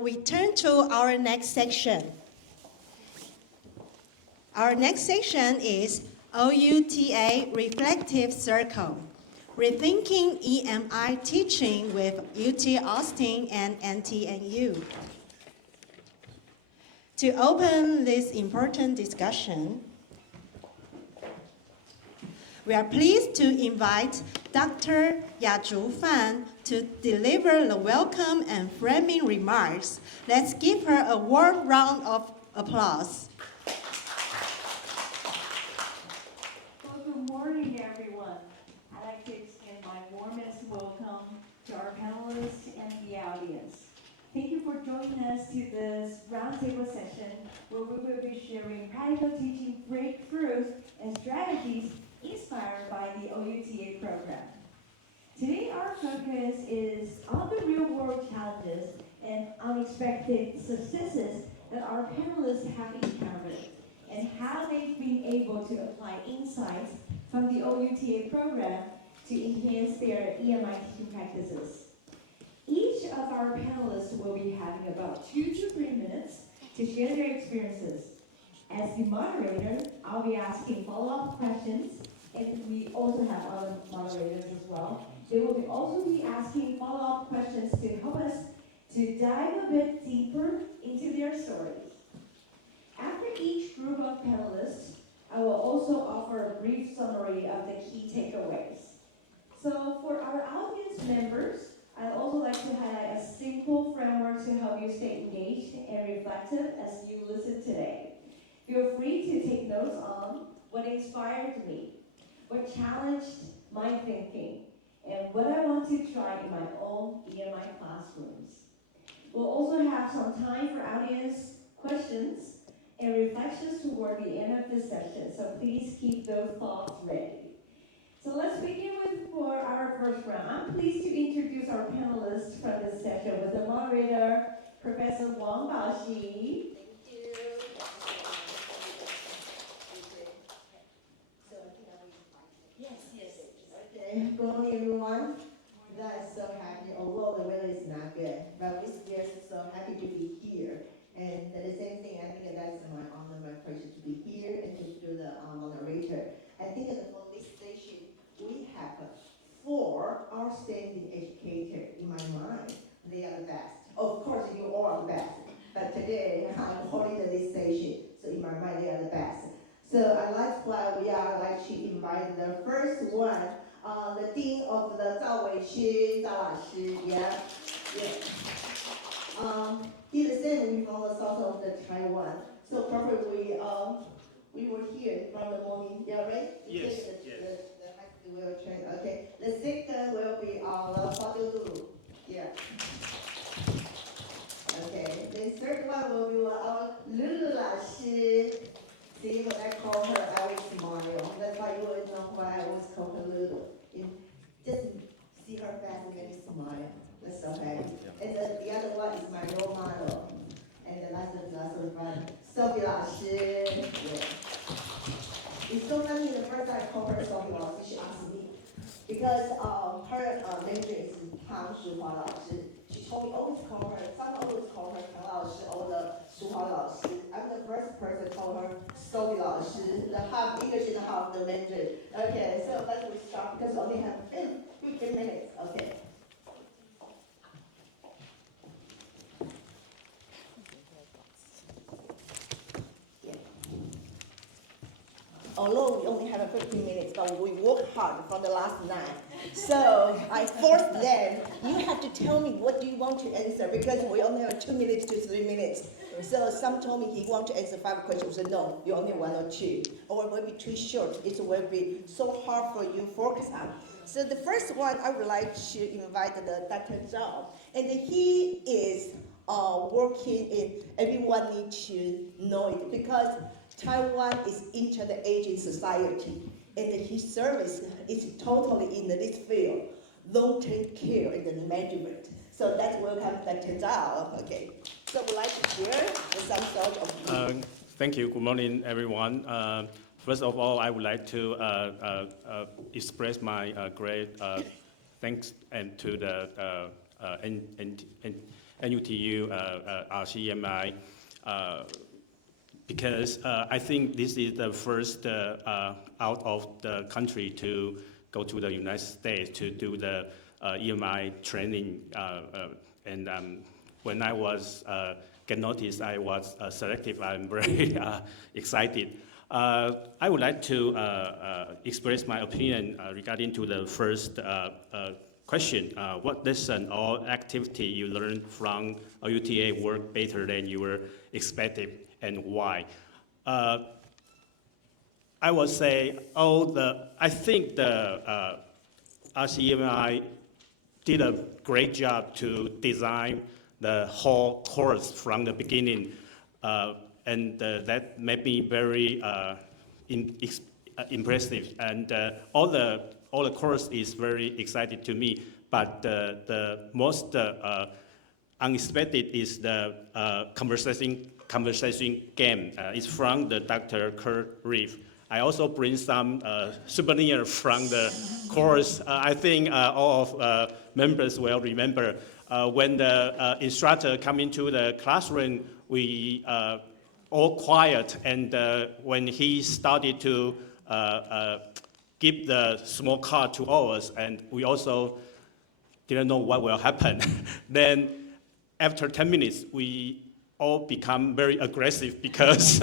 we turn to our next section. Our next section is OUTA Reflective Circle, Rethinking EMI Teaching with UT Austin and NTNU. To open this important discussion, we are pleased to invite Dr. Yazhu Fan to deliver the welcome and framing remarks. Let's give her a warm round of applause. Well, good morning, everyone. I'd like to extend my warmest welcome to our panelists and the audience. Thank you for joining us to this roundtable session where we will be sharing practical teaching breakthroughs and strategies inspired by the OUTA program. Today our focus is on the real-world challenges and unexpected successes that our panelists have encountered and how they've been able to apply insights from the OUTA program to enhance their EMI teaching practices. Each of our panelists will be having about 2 to 3 minutes to share their experiences. As the moderator, I'll be asking follow-up questions, and we also have other moderators as well. They will also be asking follow-up questions to help us to dive a bit deeper into their stories. After each group of panelists, I will also offer a brief summary of the key takeaways. So for our audience members, I'd also like to highlight a simple framework to help you stay engaged and reflective as you listen today. Feel free to take notes on what inspired me, what challenged my thinking, and what I want to try in my own EMI classrooms. We'll also have some time for audience questions and reflections toward the end of this session, so please keep those thoughts ready. So let's begin for our first round. I'm pleased to introduce our panelists from this session with the moderator, Professor Pao-Hsi. Good morning, everyone. That is so happy. Although the weather is not good, but we're still so happy to be here. And the same thing, I think that's my honor, my pleasure to be here and to do the moderator. I think that for this station, we have 4 outstanding educators in my mind. They are the best. Of course, you all are the best. But today, I'm holding this station, so in my mind, they are the best. So that's why we are like to invite the first one. The Dean of the Wei-Hsun, Zhao Laoshi, yeah. He the same from the south of the Taiwan. So probably we were here from the morning, yeah, right? Yes. The high school will train. Okay. The second will be Hwa-Dong, yeah. Okay. The third one will be our Lulu Laoshi. See, when I call her, I always smile. That's why you always know why I always call her Lulu. Just see her face and make me smile. That's so happy. And the other one is my role model. And the last one, Sophie Laoshi. Yeah. It's so funny, the first time I called her Sophie Laoshi, she asked me. Because her mentor is Tang Shu-Hua Laoshi. She told me always call her, someone always call her Tang Laoshi or the Shu-Hua Laoshi. I'm the first person to call her Sophie Laoshi, the half English and half the Mandarin. Okay, so let's start because we only have 15 minutes. Okay. Yeah. Although we only have 15 minutes, but we work hard for the last night. So I forced them, you have to tell me what do you want to answer because we only have 2 minutes to 3 minutes. So some told me he want to answer 5 questions. I said, no, you only 1 or 2. Or it will be too short. It will be so hard for you to focus on. So the first one, I would like to invite the Dr. Chao. And he is working in, everyone needs to know it because Taiwan is into the aging society. And his service is totally in this field, long-term care and the management. So that's welcome Dr. Chao. Okay. So we'd like to share some sort of. Thank you. Good morning, everyone. First of all, I would like to express my great thanks and to the NUTU, RCMI, because I think this is the first out of the country to go to the United States to do the EMI training. And when I was get noticed, I was selected. I'm very excited. I would like to express my opinion regarding to the first question. What lesson or activity you learned from OUTA work better than you were expected, and why? I would say I think the RCMI did a great job to design the whole course from the beginning, and that made me very impressive. And all the course is very exciting to me. But the most unexpected is the conversation game. It's from the Dr. Kurt Reeve. I also bring some souvenir from the course. I think all of members will remember when the instructor come into the classroom, we all quiet, and when he started to give the small card to all of us, and we also didn't know what will happen. Then after 10 minutes, we all become very aggressive because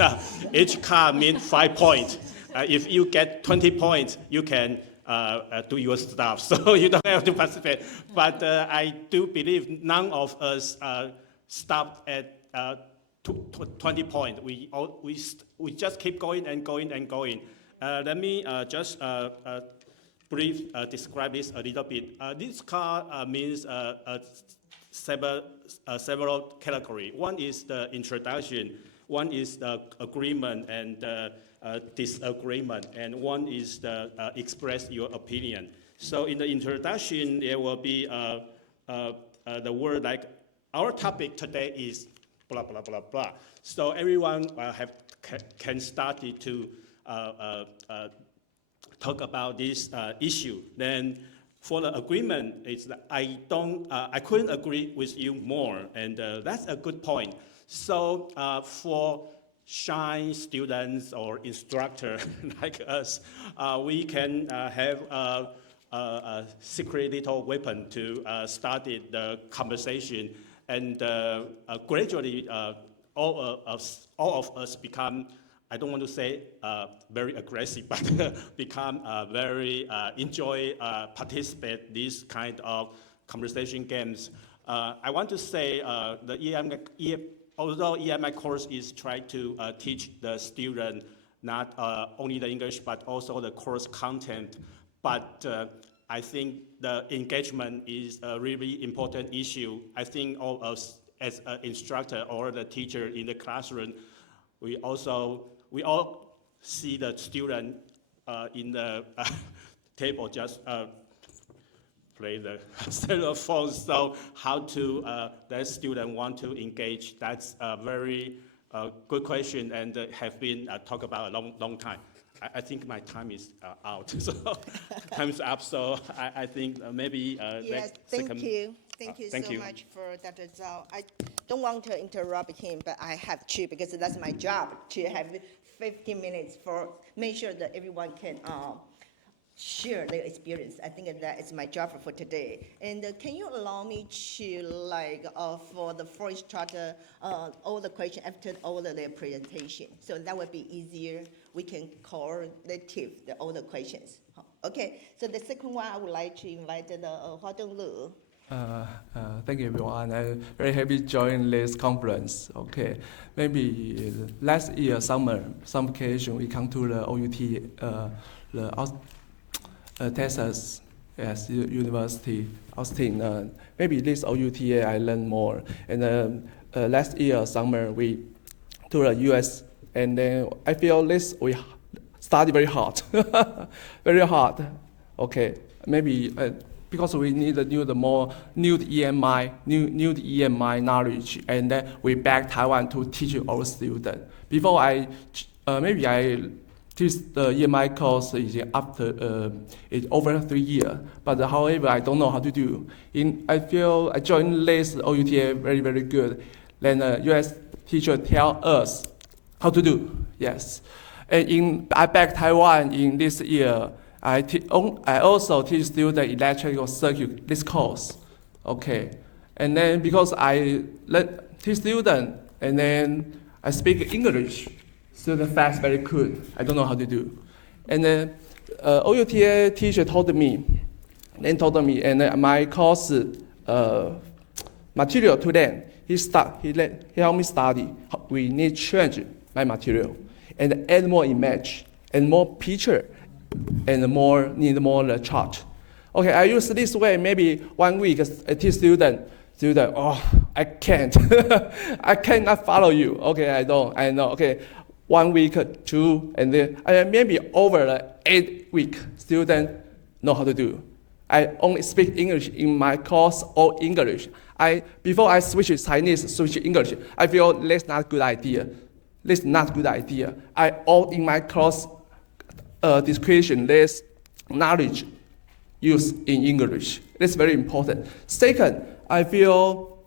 each card means 5 points. If you get 20 points, you can do your stuff, so you don't have to participate. But I do believe none of us stopped at 20 points. We just keep going and going and going. Let me just brief describe this a little bit. This card means several categories. One is the introduction, one is the agreement and disagreement, and one is the express your opinion. So in the introduction, there will be the word like, our topic today is blah, blah, blah, blah. So everyone can start to talk about this issue. Then for the agreement, it's that I couldn't agree with you more, and that's a good point. So for shy students or instructor like us, we can have a secret little weapon to start the conversation, and gradually all of us become, I don't want to say very aggressive, but become very enjoy participate this kind of conversation games. I want to say although EMI course is trying to teach the student not only the English but also the course content, but I think the engagement is a really important issue. I think all of us as an instructor or the teacher in the classroom, we all see the student in the table just play the cell phone. So how to that student want to engage? That's a very good question, and have been talked about a long time. I think my time is out, so time's up. So I think maybe yes, thank you. Thank you so much for Dr. Zhao. I don't want to interrupt him, but I have to, because that's my job, to have 15 minutes for make sure that everyone can share their experience. I think that is my job for today. And can you allow me to, for the first chapter, all the questions after all of their presentation? So that would be easier. We can coordinate all the questions. Okay, so the second one, I would like to invite the Hwa-Dong. Thank you, everyone. I'm very happy to join this conference. Okay, maybe last year summer vacation we come to the OUT, Texas, yes, University Austin. Maybe this OUTA I learned more. And last year summer we to the US, and then I feel this we study very hard, very hard. Okay, maybe. Because we need the more new EMI knowledge, and then we back Taiwan to teach our students. Before maybe I this EMI course is after it's over 3 years. But however, I don't know how to do. I feel I joined this OUTA very, very good. Then US teacher tell us how to do. Yes. And I back Taiwan in this year. I also teach students electrical circuit this course. Okay. And then because I teach students and then I speak English, student fast very good. I don't know how to do. And then OUTA teacher told me, and my course material to them. He helped me study. We need to change my material and add more image and more picture and need more chart. Okay, I use this way. Maybe 1 week I teach student, oh, I can't, I cannot follow you. Okay, I know. Okay, 1 week, 2, and then maybe over 8 weeks, student know how to do. I only speak English in my course, all English. Before I switch to Chinese, switch to English, I feel that's not a good idea. That's not a good idea. I all in my course description, there's knowledge used in English. That's very important. Second, I feel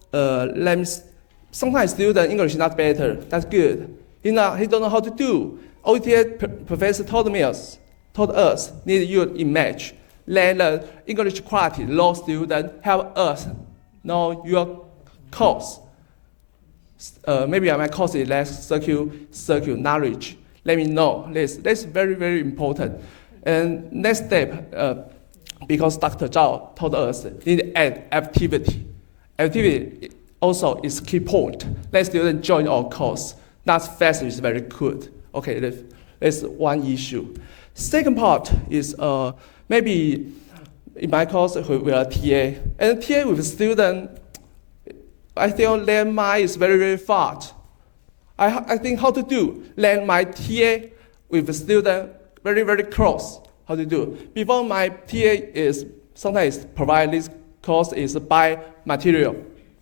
sometimes student English is not better. That's good. He don't know how to do. OUTA professor told us need use image. Then the English quality low student help us know your course. Maybe my course is less circuit knowledge. Let me know this. That's very, very important. And next step, because Dr. Chao told us, need to add activity. Activity also is key point. Let students join our course. That fast is very good. Okay, that's one issue. Second part is maybe in my course with a TA. And TA with student, I feel their mind is very, very fast. I think how to do. Then my TA with the student very, very close. How to do. Before my TA is sometimes provide this course is by material.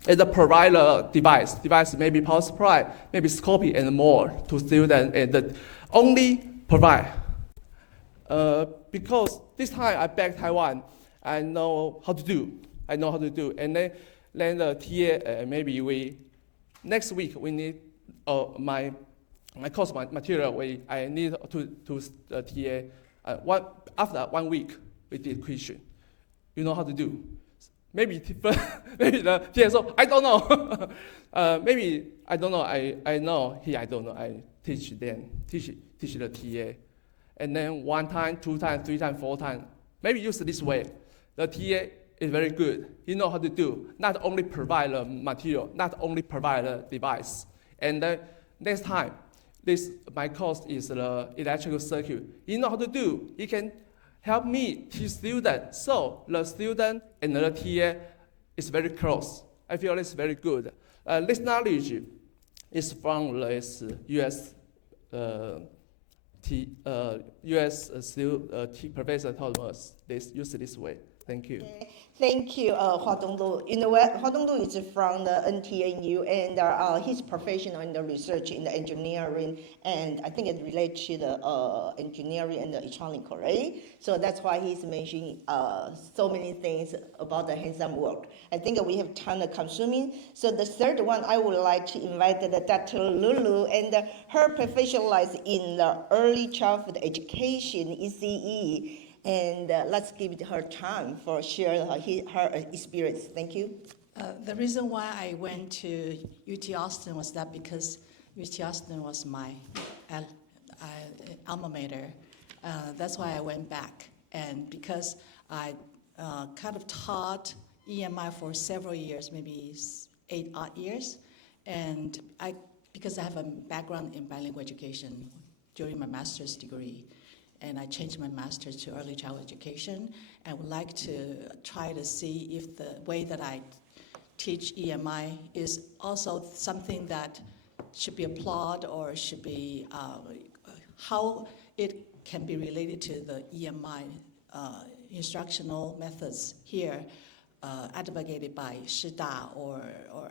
It's a provider device. Device maybe power supply, maybe Scorpio and more to student and only provide. Because this time I back Taiwan, I know how to do. And then the TA maybe next week we need my course material. I need to TA. After 1 week we did question. You know how to do. Maybe the TA so I don't know. Maybe I don't know. I know I don't know. I teach them teach the TA. And then 1 time, 2 times, 3 times, 4 times. Maybe use this way. The TA is very good. He know how to do. Not only provide the material, not only provide the device. And then next time, my course is the electrical circuit. He know how to do. He can help me teach students. So the student and the TA is very close. I feel it's very good. This knowledge is from this US professor told us use this way. Thank you. Thank you, Hwa-Dong. You know what? Hwa-Dong is from the NTNU, and he's professional in the research in the engineering, and I think it relates to the engineering and the electronic, right? So that's why he's mentioning so many things about the hands-on work. I think we have time of consuming. So the third one, I would like to invite Dr. Lulu, and her specialized in the early childhood education, ECE. And let's give her time for sharing her experience. Thank you. The reason why I went to UT Austin was that because UT Austin was my alma mater. That's why I went back. And because I kind of taught EMI for several years, maybe 8 odd years. And because I have a background in bilingual education during my master's degree. And I changed my master's to early childhood education. I would like to try to see if the way that I teach EMI is also something that should be applauded or should be, how it can be related to the EMI instructional methods here advocated by Shida or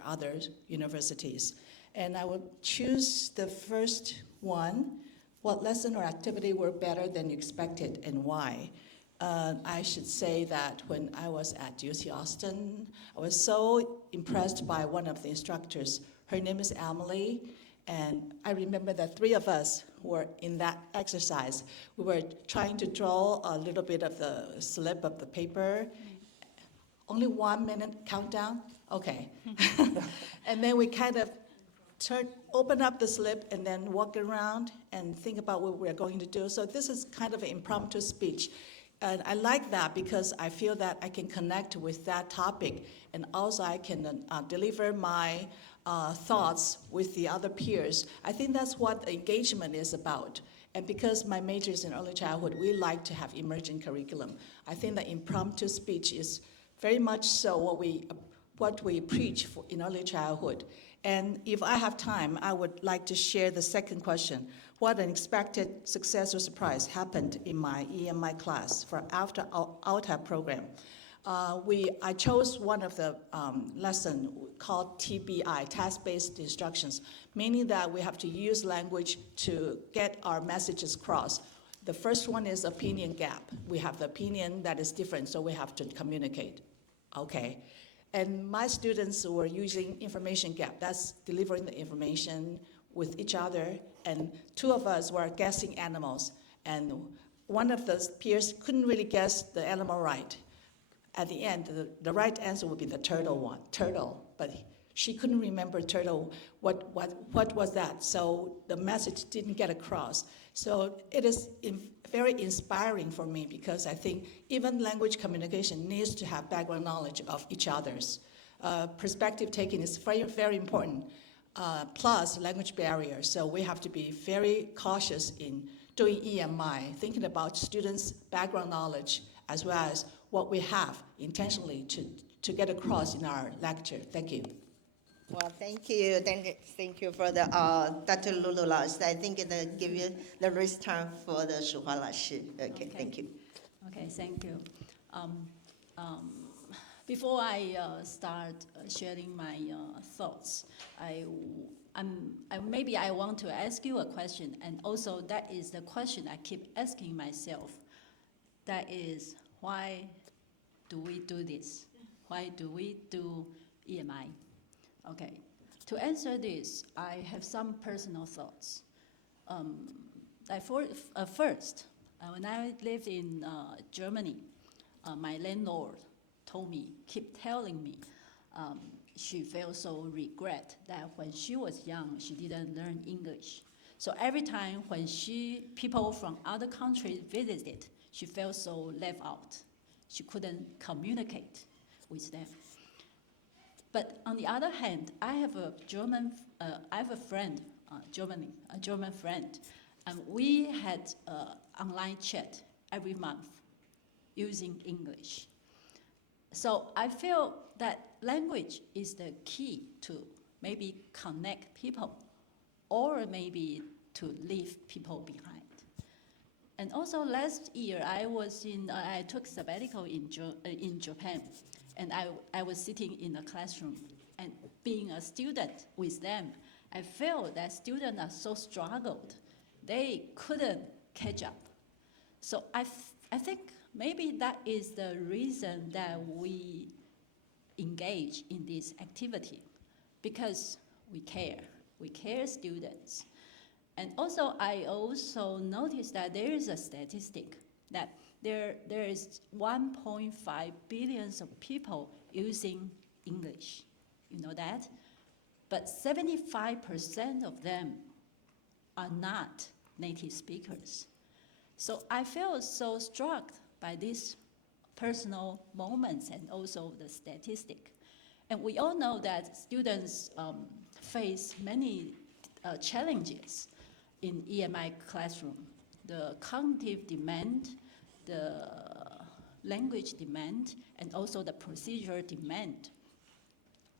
other universities. And I would choose the first one what lesson or activity were better than you expected and why? I should say that when I was at UC Austin, I was so impressed by one of the instructors. Her name is Emily, and I remember that three of us were in that exercise. We were trying to draw a little bit of the slip of the paper. Only 1 minute countdown? Okay. And then we kind of open up the slip and then walk around and think about what we're going to do. So this is kind of an impromptu speech. And I like that because I feel that I can connect with that topic, and also I can deliver my thoughts with the other peers. I think that's what the engagement is about. And because my major is in early childhood, we like to have emerging curriculum. I think the impromptu speech is very much so what we preach for in early childhood. And if I have time, I would like to share the second question. What unexpected success or surprise happened in my EMI class for after OUTA program? I chose one of the lesson called TBI, task-based instructions, meaning that we have to use language to get our messages across. The first one is opinion gap. We have the opinion that is different, so we have to communicate. Okay. And my students were using information gap. That's delivering the information with each other. And two of us were guessing animals. And one of the peers couldn't really guess the animal right. At the end, the right answer would be the turtle. But she couldn't remember turtle, what was that? So the message didn't get across. So it is very inspiring for me because I think even language communication needs to have background knowledge of each other's. Perspective taking is very, very important, plus language barrier. So we have to be very cautious in doing EMI, thinking about students' background knowledge as well as what we have intentionally to get across in our lecture. Thank you. Well, thank you. Thank you for the Dr. Lulu Laos. I think it give you the restart for the Shu-Hua Lashi. Okay, thank you. Okay, thank you. Before I start sharing my thoughts, maybe I want to ask you a question, and also that is the question I keep asking myself. That is, why do we do this? Why do we do EMI? Okay, to answer this, I have some personal thoughts. First, when I lived in Germany, my landlord keep telling me, she felt so regret that when she was young, she didn't learn English. So every time when people from other countries visited, she felt so left out. She couldn't communicate with them. But on the other hand, I have a German friend, a German friend, and we had online chat every month using English. So I feel that language is the key to maybe connect people, or maybe to leave people behind. And also last year, I took sabbatical in Japan. And I was sitting in a classroom, and being a student with them, I felt that students are so struggled. They couldn't catch up. So I think maybe that is the reason that we engage in this activity, because we care students. And also, I also noticed that there is a statistic that there is 1.5 billion of people using English. You know that? But 75% of them are not native speakers. So I feel so struck by these personal moments and also the statistic. And we all know that students face many challenges in EMI classroom. The cognitive demand, the language demand, and also the procedure demand.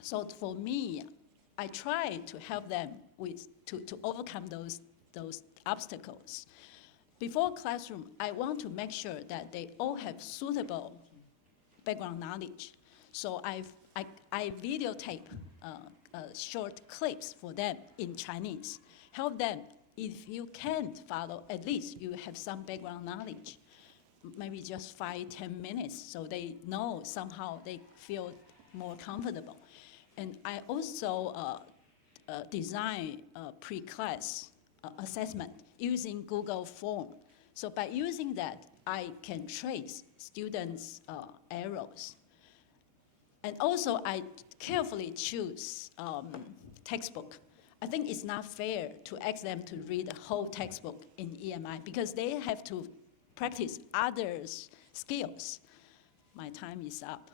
So for me, I try to help them to overcome those obstacles. Before classroom, I want to make sure that they all have suitable background knowledge. So I videotape short clips for them in Chinese, help them if you can't follow, at least you have some background knowledge, maybe just 5-10 minutes, so they know somehow they feel more comfortable. And I also design a pre-class assessment using Google Form. So by using that, I can trace students' errors. And also, I carefully choose textbook. I think it's not fair to ask them to read the whole textbook in EMI because they have to practice others' skills. My time is up.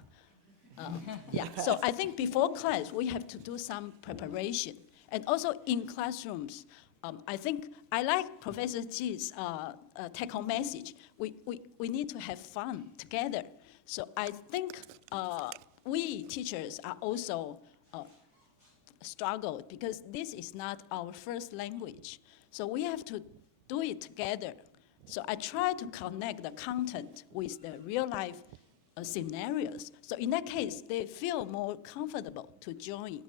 Yeah, so I think before class, we have to do some preparation. And also in classrooms, I think I like Professor Ji's take-home message. We need to have fun together. So I think we teachers are also struggled because this is not our first language. So we have to do it together. So I try to connect the content with the real life scenarios. So in that case, they feel more comfortable to join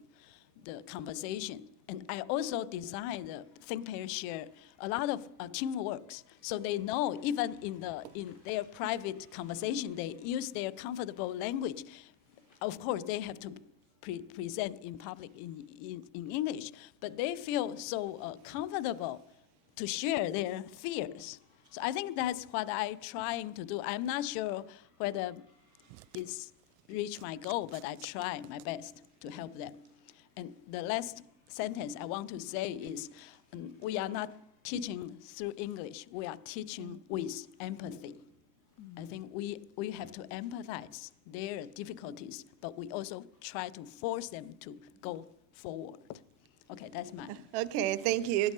the conversation. And I also designed the Think, Pair, Share, a lot of teamwork. So they know even in their private conversation, they use their comfortable language. Of course, they have to present in public in English, but they feel so comfortable to share their fears. So I think that's what I'm trying to do. I'm not sure whether it's reach my goal, but I try my best to help them. And the last sentence I want to say is, we are not teaching through English, we are teaching with empathy. I think we have to empathize their difficulties, but we also try to force them to go forward. Okay, that's mine. Okay, thank you.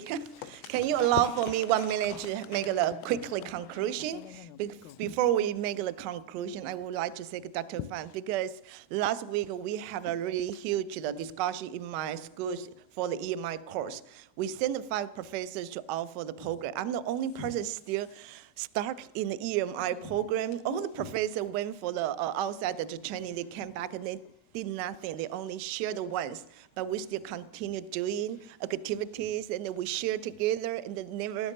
Can you allow for me 1 minute to make a quickly conclusion? Before we make the conclusion, I would like to thank Dr. Fan because last week we have a really huge discussion in my school for the EMI course. We sent 5 professors to offer the program. I'm the only person still stuck in the EMI program. All the professors went for the outside the training. They came back and they did nothing. They only shared once. But we still continue doing activities and we share together and they never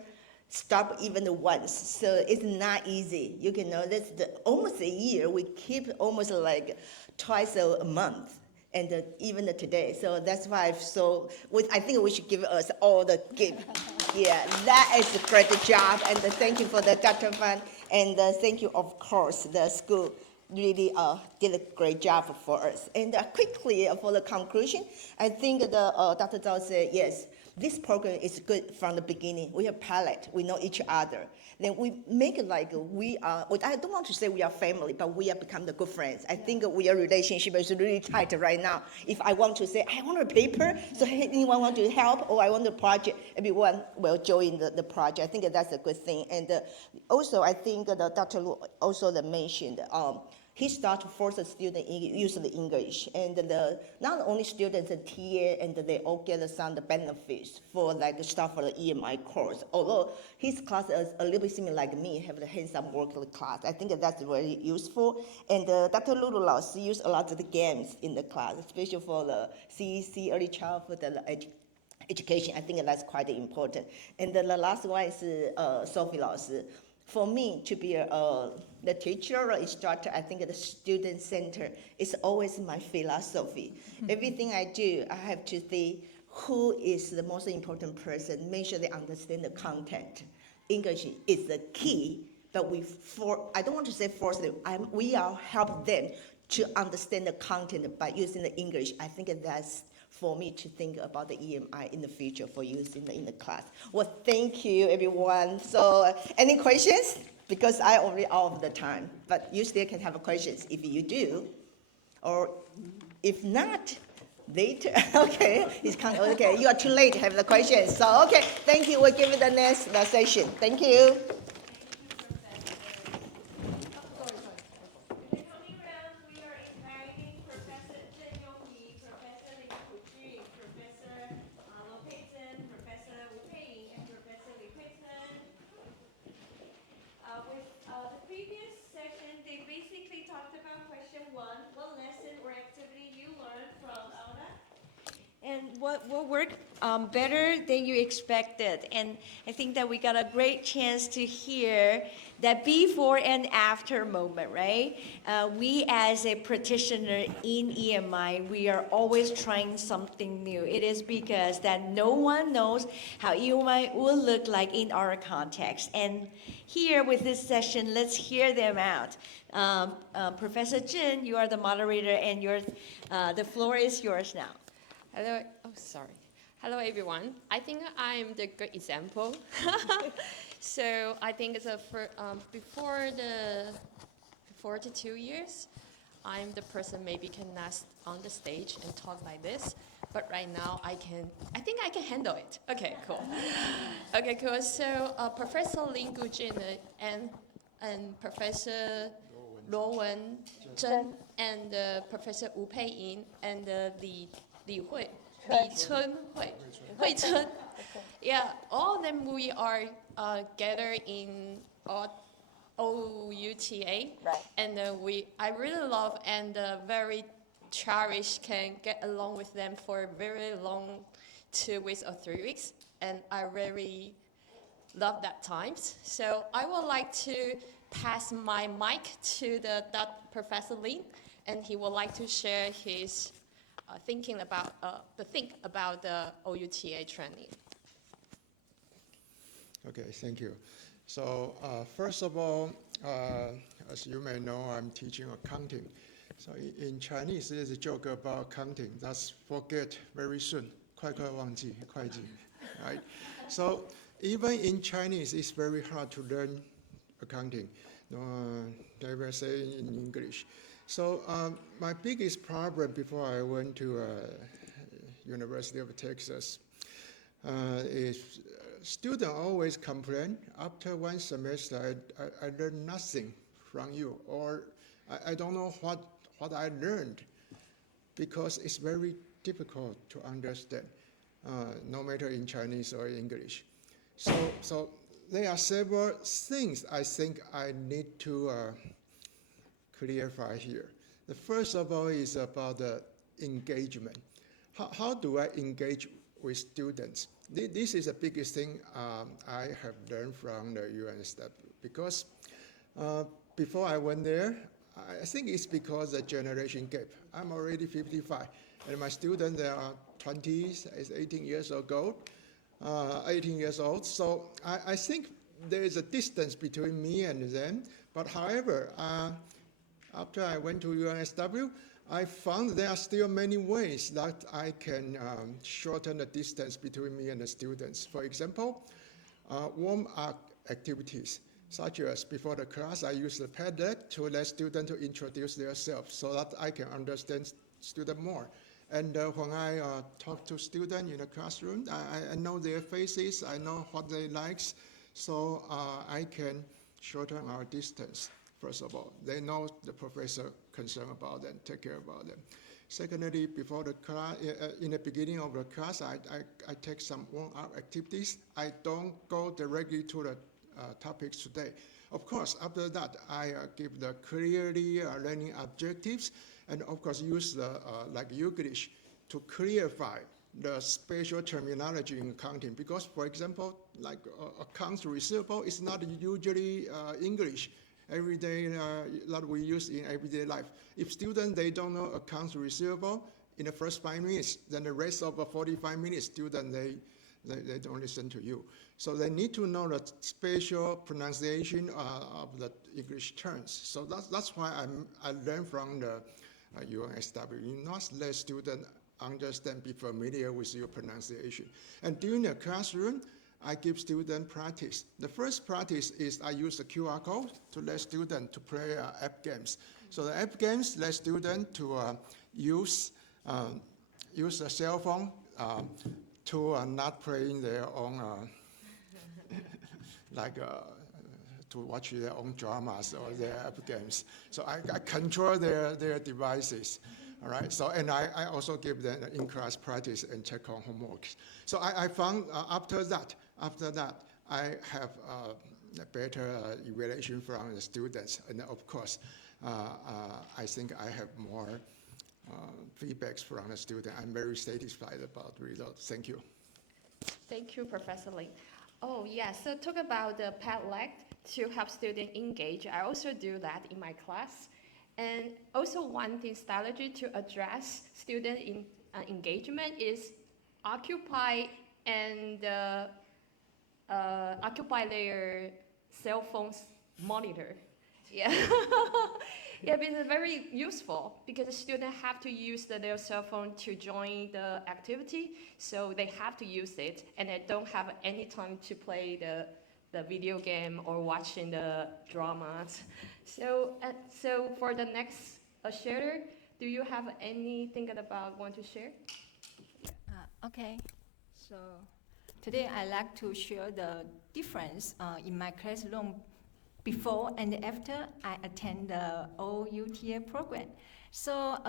stop even once. So it's not easy. You can know that's almost a year. We keep almost like twice a month. And even today. So that's why I think we should give us all the gift. Yeah, that is a great job. And thank you for the Dr. Fan. And thank you, of course, the school really did a great job for us. And quickly for the conclusion, I think Dr. Zhao said, yes, this program is good from the beginning. We have palette, we know each other. Then we make it like we are, I don't want to say we are family, but we have become the good friends. I think our relationship is really tight right now. If I want to say, I want a paper, so anyone want to help, or I want a project, everyone will join the project. I think that's a good thing. And also, I think Dr. Lu also mentioned, he started to force the student use the English, and not only students and TA, and they all get some benefits for like stuff for the EMI course. Although his class is a little bit similar like me, have the hands-on work class. I think that's very useful. And Dr. Lulu Laos used a lot of the games in the class, especially for the CEC, early childhood education. I think that's quite important. And the last one is Sophie Laos. For me to be the teacher or instructor, I think the student center is always my philosophy. Everything I do, I have to think who is the most important person, make sure they understand the content. English is the key, but I don't want to say force them, we are help them to understand the content by using the English. I think that's for me to think about the EMI in the future for using in the class. Well, thank you, everyone. So, any questions? Because I already out of the time, but you still can have questions if you do, or if not, later. Okay, okay. You are too late to have the questions. So, okay, thank you. We'll give it the next session. Thank you. and what worked better than you expected. And I think that we got a great chance to hear that before and after moment, right? We as a practitioner in EMI, we are always trying something new. It is because that no one knows how EMI will look like in our context. And here with this session, let's hear them out. Professor Jin, you are the moderator, and the floor is yours now. Hello, sorry. Hello, everyone. I think I'm the good example. So I think it's before the 2 years, I'm the person maybe cannot on the stage and talk like this. But right now I think I can handle it. Okay, cool. Okay, cool. So Professor Lin Ku-Jun and Professor Wen-Chen and Professor Pei-Ying and Hui-Chun. Yeah, all of them we are gathered in OUTA. Right. And I really love and very cherish can get along with them for very long 2 weeks or 3 weeks. And I really love that times. So I would like to pass my mic to Professor Lin, and he would like to share his thinking about the OUTA training. Okay, thank you. So first of all, as you may know, I'm teaching accounting. So in Chinese, there's a joke about accounting. That's forget very soon. 快快忘记, 会计, right? So even in Chinese, it's very hard to learn accounting. They were saying in English. So my biggest problem before I went to University of Texas is students always complain, after one semester, I learned nothing from you, or I don't know what I learned, because it's very difficult to understand, no matter in Chinese or English. So there are several things I think I need to clarify here. The first of all is about the engagement. How do I engage with students? This is the biggest thing I have learned from the UNSW, because before I went there, I think it's because the generation gap. I'm already 55, and my students, they are 20s, 18 years ago, 18 years old. So I think there is a distance between me and them. But however, after I went to UNSW, I found there are still many ways that I can shorten the distance between me and the students. For example, warm-up activities, such as before the class, I use the Padlet to let students to introduce themselves so that I can understand students more. And when I talk to students in the classroom, I know their faces, I know what they like, so I can shorten our distance. First of all, they know the professor concerned about them, take care about them. Secondly, before the class, in the beginning of the class, I take some warm-up activities. I don't go directly to the topics today. Of course, after that, I give the clearly learning objectives, and of course use the like English to clarify the special terminology in accounting. Because, for example, like accounts receivable is not usually English every day that we use in everyday life. If students, they don't know accounts receivable in the first 5 minutes, then the rest of the 45 minutes, students, they don't listen to you. So they need to know the special pronunciation of the English terms. So that's why I learned from the UNSW. You must let students understand, be familiar with your pronunciation. And during the classroom, I give students practice. The first practice is I use the QR code to let students to play app games. So the app games let students to use a cell phone to not playing their own, to watch their own dramas or their app games. So I control their devices. All right. So, and I also give them in-class practice and check on homework. So I found after that, I have a better evaluation from the students. And of course, I think I have more feedbacks from the student. I'm very satisfied about the results. Thank you. Thank you, Professor Lee. Oh, yeah, so talk about the Padlet to help students engage. I also do that in my class. And also one thing, strategy to address student engagement is occupy their cell phones monitor. Yeah. Yeah, but it's very useful because the students have to use their cell phone to join the activity, so they have to use it, and they don't have any time to play the video game or watching the dramas. So for the next sharer, do you have anything want to share? Okay, so today I'd like to share the difference in my classroom before and after I attend the OUTA program. So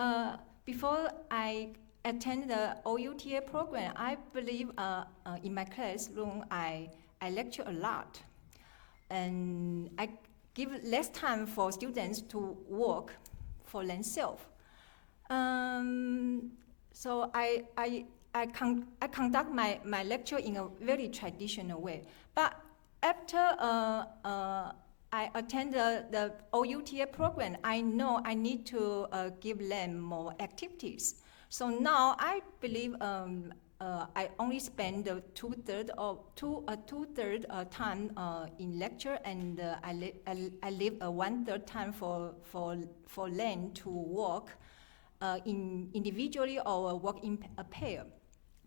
before I attend the OUTA program, I believe in my classroom I lecture a lot, and I give less time for students to work for themselves. So I conduct my lecture in a very traditional way. But after I attend the OUTA program, I know I need to give them more activities. So now I believe I only spend two-thirds time in lecture, and I leave 1/3 time for them to work individually or work in a pair.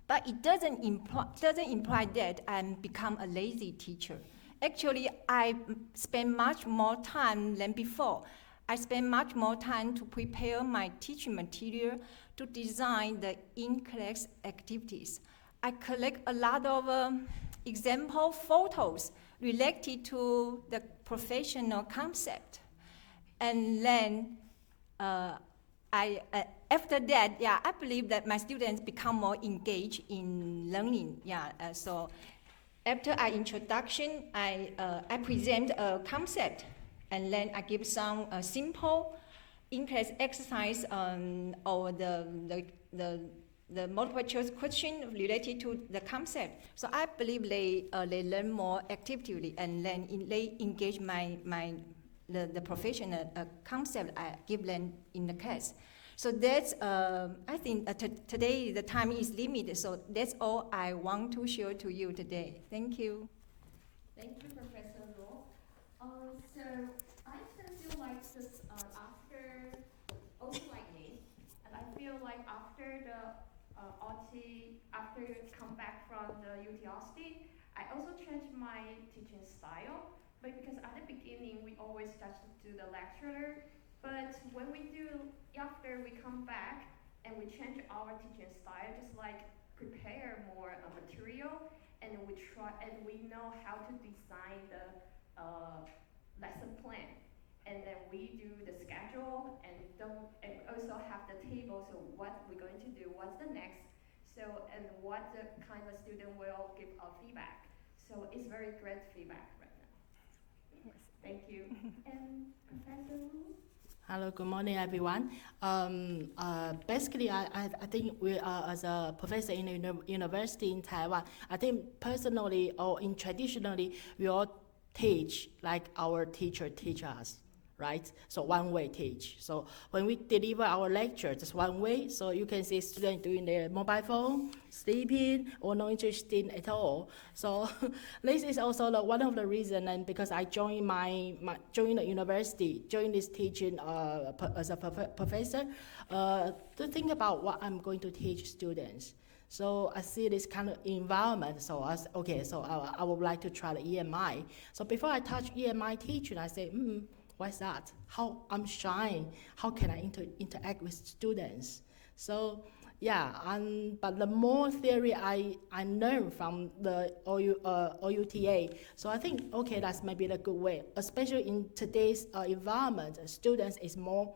But it doesn't imply that I become a lazy teacher. Actually, I spend much more time than before. I spend much more time to prepare my teaching material, to design the in-class activities. I collect a lot of example photos related to the professional concept. And then after that, I believe that my students become more engaged in learning. So after our introduction, I present a concept, and then I give some simple in-class exercise or the multiple choice question related to the concept. So I believe they learn more actively, and then they engage the professional concept I give them in the class. So that's, I think today the time is limited, so that's all I want to share to you today. Thank you. Thank you, Professor Luo. So I feel like this also like me, and I feel like after the after come back from the UTRC, I also changed my teaching style. But because at the beginning we always just do the lecture, but when after we come back and we change our teaching style, just like prepare more material, and we know how to design the lesson plan, and then we do the schedule and also have the table. So what we're going to do, what's the next, and what the kind of student will give a feedback. So it's very great feedback right now. Yes. Thank you. And Professor Wu? Hello, good morning, everyone. Basically, I think we are, as a professor in a university in Taiwan, I think personally or traditionally, we all teach like our teacher teach us, right? So one way teach. So when we deliver our lecture, just one way. So you can see students doing their mobile phone, sleeping, or not interested at all. So this is also one of the reasons, and because I joined joined the university, joined this teaching as a professor, to think about what I'm going to teach students. So I see this kind of environment, so I would like to try the EMI. So before I touch EMI teaching, I say, what's that? How I'm shy? How can I interact with students? So yeah, but the more theory I learned from the OUTA, so I think, okay, that's maybe the good way, especially in today's environment. Students is more,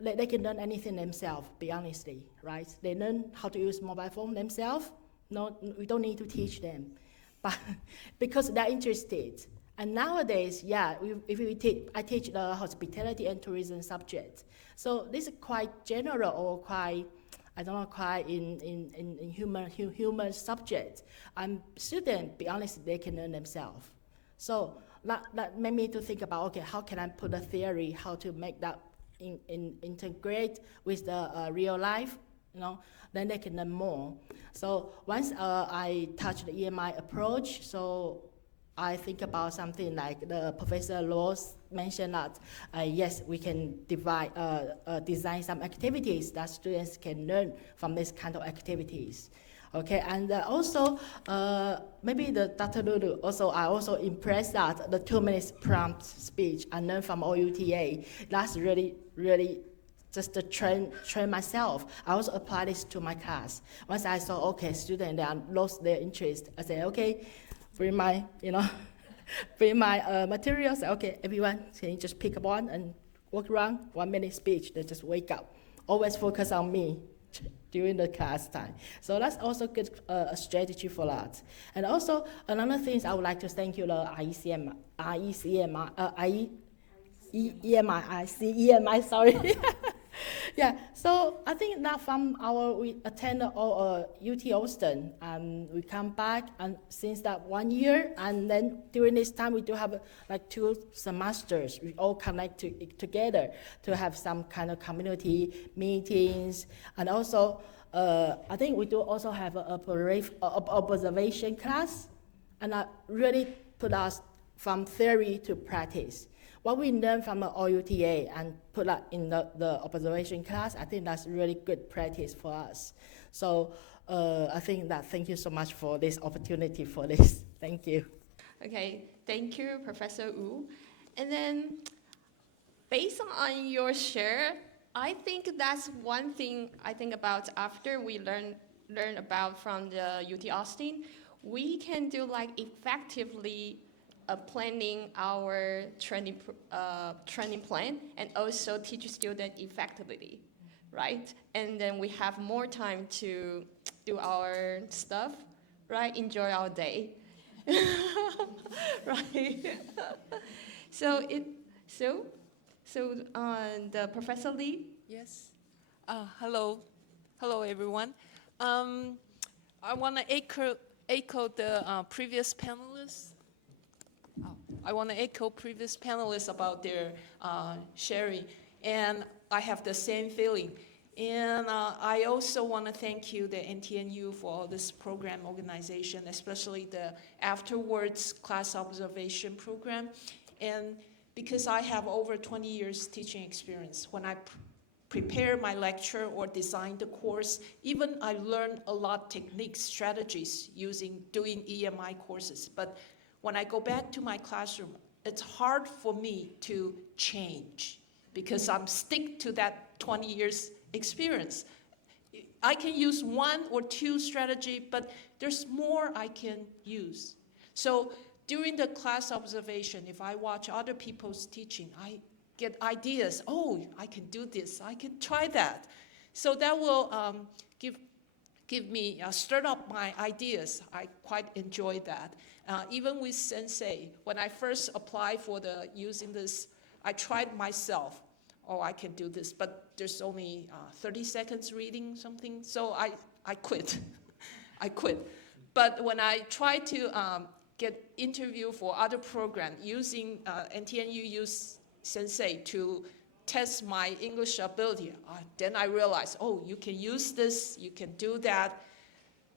they can learn anything themselves, be honestly, right? They learn how to use mobile phone themselves. No, we don't need to teach them. But because they're interested, And nowadays, I teach the hospitality and tourism subject. So this is quite general or quite, I don't know, quite in human subject. And students, be honest, they can learn themselves. So that made me to think about, okay, how can I put a theory, how to make that integrate with the real life, then they can learn more. So once I touch the EMI approach, so I think about something like the Professor Laws mentioned that, yes, we can design some activities that students can learn from this kind of activities. Okay, and also, maybe the Dr. Lulu, I also impressed that the 2 minutes prompt speech I learned from OUTA, that's really just to train myself. I also apply this to my class. Once I saw, okay, students, they lost their interest, I said, okay, bring my, bring my materials. Okay, everyone, can you just pick up one and walk around, 1 minute speech, they just wake up. Always focus on me during the class time. So that's also good strategy for that. And also, another thing I would like to thank you, the EMI, sorry. Yeah, so I think that we attend UT Austin, and we come back, and since that 1 year, and then during this time we do have like 2 semesters. We all connect together to have some kind of community meetings, and also I think we do also have an observation class, and that really put us from theory to practice. What we learn from the OUTA and put that in the observation class, I think that's really good practice for us. So I think that thank you so much for this opportunity for this. Thank you. Okay, thank you, Professor Wu. And then, based on your share, I think that's one thing I think about after we learn about from the UT Austin, we can do like effectively planning our training plan and also teach students effectively, right? And then we have more time to do our stuff, right? Enjoy our day, right? So the Professor Lee. Yes. Hello everyone. I want to echo the previous panelists. I want to echo previous panelists about their sharing, and I have the same feeling. And I also want to thank you, the NTNU, for all this program organization, especially the afterwards class observation program. And because I have over 20 years teaching experience, when I prepare my lecture or design the course, even I learn a lot techniques, strategies doing EMI courses. But when I go back to my classroom, it's hard for me to change because I'm stick to that 20 years experience. I can use 1 or 2 strategy, but there's more I can use. So during the class observation, if I watch other people's teaching, I get ideas. Oh, I can do this. I can try that. So that will give me, stir up my ideas. I quite enjoy that. Even with Sensay, when I first applied for using this, I tried myself. Oh, I can do this, but there's only 30 seconds reading something, so I quit. I quit. But when I tried to get interview for other program using NTNU use Sensay to test my English ability, then I realized, oh, you can use this, you can do that.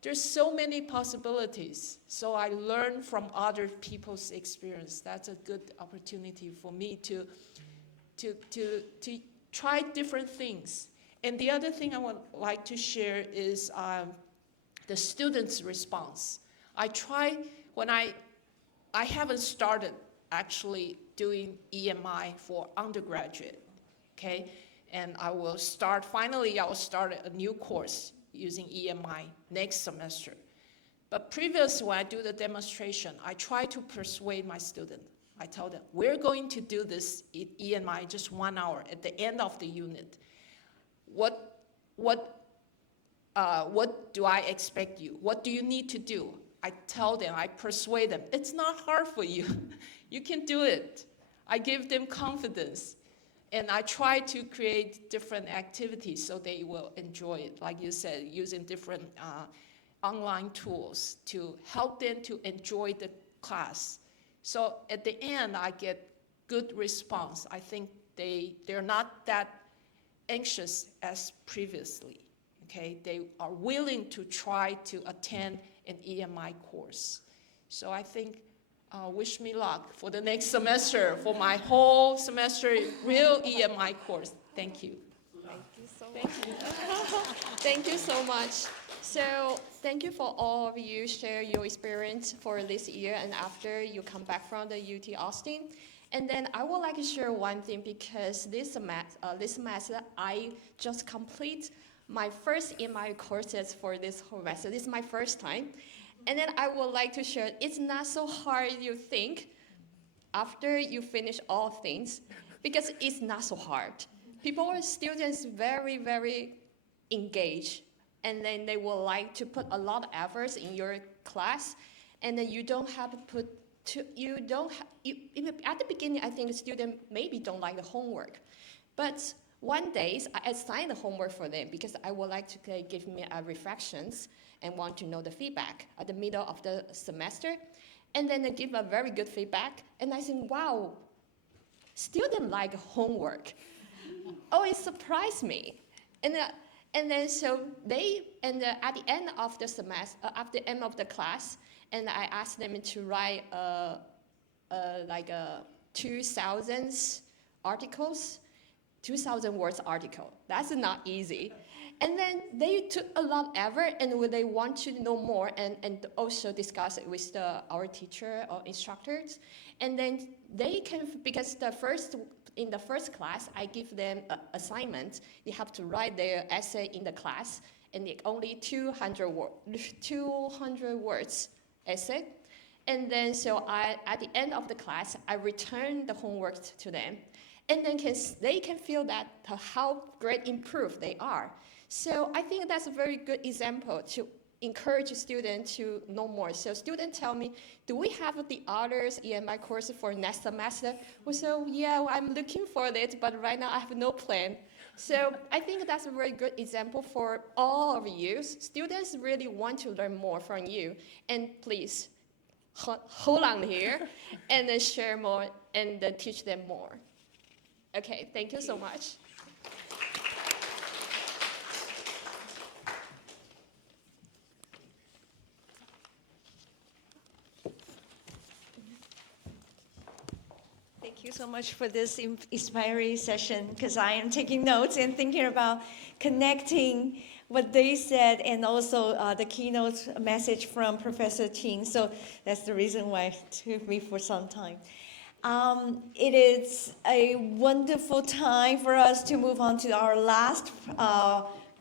There's so many possibilities. So I learn from other people's experience. That's a good opportunity for me to try different things. And the other thing I would like to share is the students' response. I try, when I haven't started actually doing EMI for undergraduate, okay? And finally I will start a new course using EMI next semester. But previous, when I do the demonstration, I try to persuade my student. I tell them, we're going to do this EMI just 1 hour at the end of the unit. What do I expect you? What do you need to do? I tell them, I persuade them, it's not hard for you. You can do it. I give them confidence. And I try to create different activities so they will enjoy it. Like you said, using different online tools to help them to enjoy the class. So at the end, I get good response. I think they're not that anxious as previously, okay? They are willing to try to attend an EMI course. So I think, wish me luck for the next semester, for my whole semester, real EMI course. Thank you. Thank you so much. Thank you so much. So thank you for all of you share your experience for this year and after you come back from the UT Austin. And then I would like to share one thing because this semester I just complete my first EMI courses for this whole semester. This is my first time. And then I would like to share, it's not so hard you think after you finish all things, because it's not so hard. People or students very, very engaged, and then they will like to put a lot of efforts in your class, and then you don't have to put, at the beginning, I think the student maybe don't like the homework, but one day I assign the homework for them because I would like to give me reflections and want to know the feedback at the middle of the semester. And then they give a very good feedback. And I think, wow, students like homework. Oh, it surprised me. And then so at the end of the semester, at the end of the class, and I asked them to write like a 2,000 articles, 2,000 words article. That's not easy. And then they took a lot of effort, and they want to know more and also discuss it with our teacher or instructors. And then they can, because in the first class, I give them an assignment. They have to write their essay in the class, and it's only 200 words essay. And then so at the end of the class, I return the homework to them. And then they can feel that how great improved they are. So I think that's a very good example to encourage students to know more. So students tell me, do we have the others EMI course for next semester? Well, so yeah, I'm looking for it, but right now I have no plan. So I think that's a very good example for all of you. Students really want to learn more from you. And please, hold on here and then share more and then teach them more. Okay, thank you so much. Thank you so much for this inspiring session, because I am taking notes and thinking about connecting what they said and also the keynote message from Professor Cheng. So that's the reason why it took me for some time. It is a wonderful time for us to move on to our last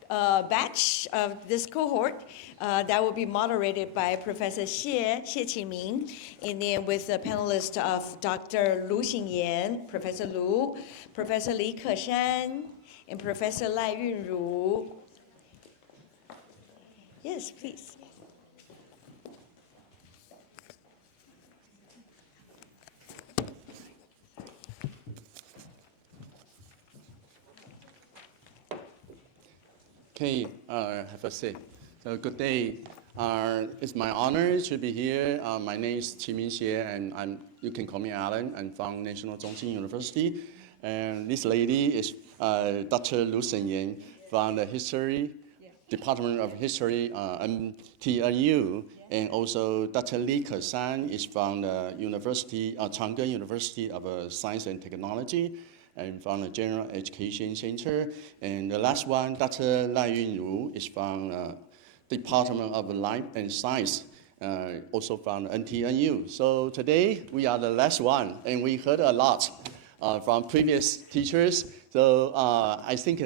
batch of this cohort that will be moderated by Professor Hsieh Chi-Ming, and then with the panelists of Dr. Sheng-Yen, Professor Lu, Professor Ko-Shan, and Professor Yunru. Yes, please. Okay, have a seat. So good day. It's my honor to be here. My name is Chi-Ming Hsieh, and you can call me Alan. I'm from National Zhongqing University. And this lady is Dr. Sheng-Yen from the Department of History, MTNU. And also Dr. Ko-Shan is from the Cheng'en University of Science and Technology, and from the General Education Center. And the last one, Dr. Yunru, is from Department of Life and Science, also from NTNU. So today, we are the last one, and we heard a lot from previous teachers. So I think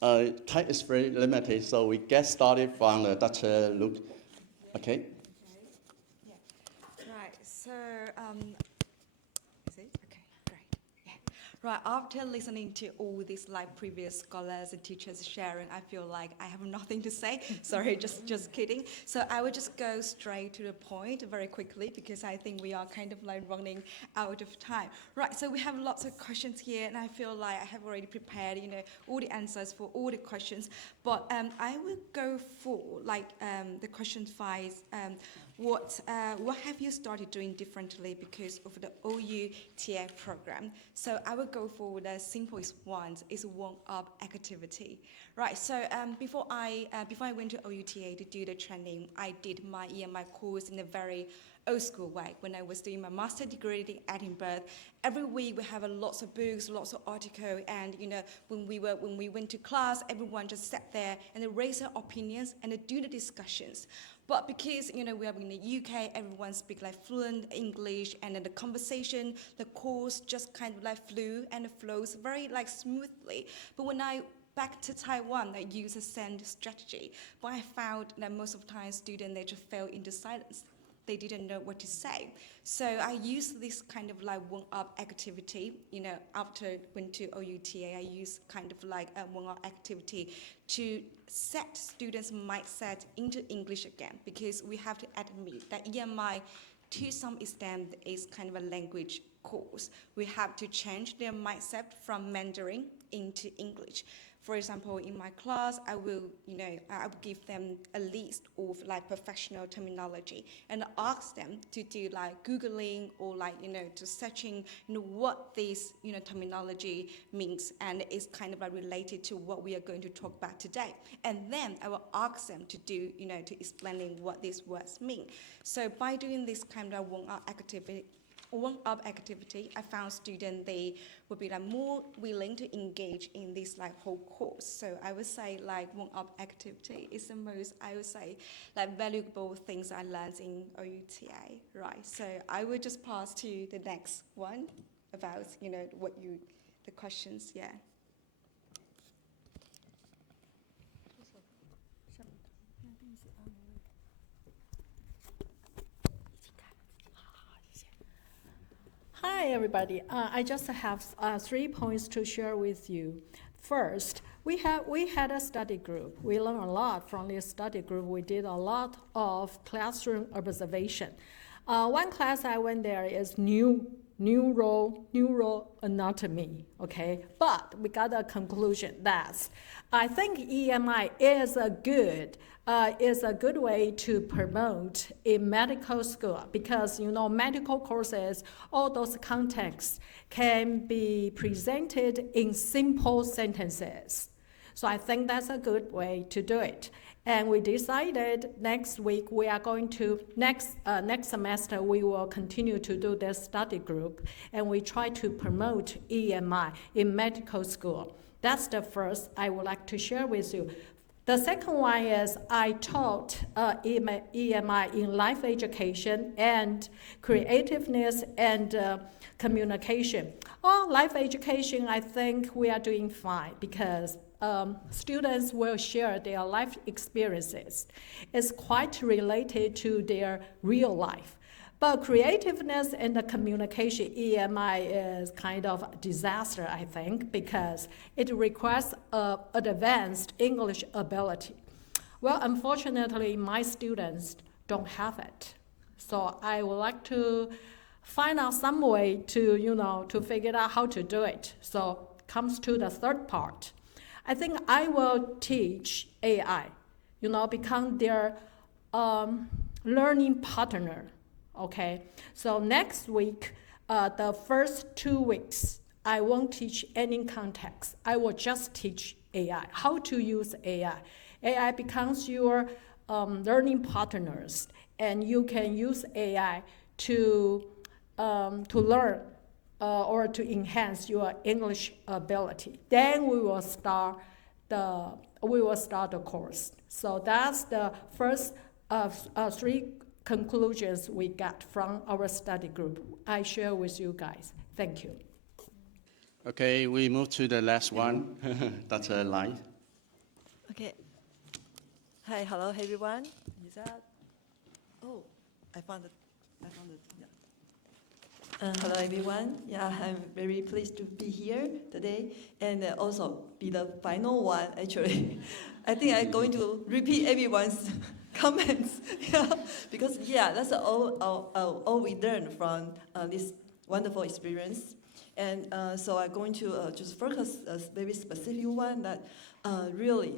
time is very limited, so we get started from Dr. Luke. Okay. Right, so, Right, after listening to all these like previous scholars and teachers sharing, I feel like I have nothing to say. Sorry, just kidding. So I will just go straight to the point very quickly because I think we are kind of like running out of time. Right, so we have lots of questions here, and I feel like I have already prepared, all the answers for all the questions. But I will go for like the question 5. What have you started doing differently because of the OUTA program? So I will go for the simplest one, is warm-up activity. Right, so before I went to OUTA to do the training, I did my EMI course in a very old school way. When I was doing my master's degree in Edinburgh, every week we have lots of books, lots of articles, and when we went to class, everyone just sat there and raised their opinions and do the discussions. But because we are in the UK, everyone speaks like fluent English, and then the conversation, the course just kind of like flew and flows very like smoothly. But when I back to Taiwan, I use a send strategy, but I found that most of the time students, they just fell into silence. They didn't know what to say. So I used this kind of like warm-up activity, after I went to OUTA, I used kind of like a warm-up activity to set students' mindset into English again, because we have to admit that EMI, to some extent, is kind of a language course. We have to change their mindset from Mandarin into English. For example, in my class, I will give them a list of like professional terminology and ask them to do like Googling or like, to searching, what this, terminology means, and it's kind of like related to what we are going to talk about today. And then I will ask them to do, to explaining what these words mean. So by doing this kind of warm-up activity, I found students, they would be like more willing to engage in this like whole course. So I would say like warm-up activity is the most, I would say, like valuable things I learned in OUTA, right? So I would just pass to the next one about, the questions, yeah. Hi, everybody. I just have 3 points to share with you. First, we had a study group. We learned a lot from this study group. We did a lot of classroom observation. One class I went there is neural anatomy, okay? But we got a conclusion that I think EMI is a good way to promote in medical school, because medical courses, all those contexts can be presented in simple sentences. So I think that's a good way to do it. And we decided next week we are going to, next semester we will continue to do this study group, and we try to promote EMI in medical school. That's the first I would like to share with you. The second one is I taught EMI in life education and creativeness and communication. Life education, I think we are doing fine, because students will share their life experiences. It's quite related to their real life. But creativeness and the communication, EMI is kind of a disaster, I think, because it requires advanced English ability. Well, unfortunately, my students don't have it. So I would like to find out some way to, to figure out how to do it. So comes to the third part. I think I will teach AI, become their learning partner. Okay, so next week, the first 2 weeks, I won't teach any context. I will just teach AI, how to use AI. AI becomes your learning partners, and you can use AI to learn or to enhance your English ability. Then we will start the course. So that's the first 3 conclusions we got from our study group. I share with you guys. Thank you. Okay, we move to the last one. That's Lai. Okay. Hi, hello everyone. Is that? Oh, I found it. Yeah. Hello, everyone. Yeah, I'm very pleased to be here today and also be the final one, actually. I think I'm going to repeat everyone's comments, yeah, because, yeah, that's all we learned from this wonderful experience. And so I'm going to just focus a very specific one that really,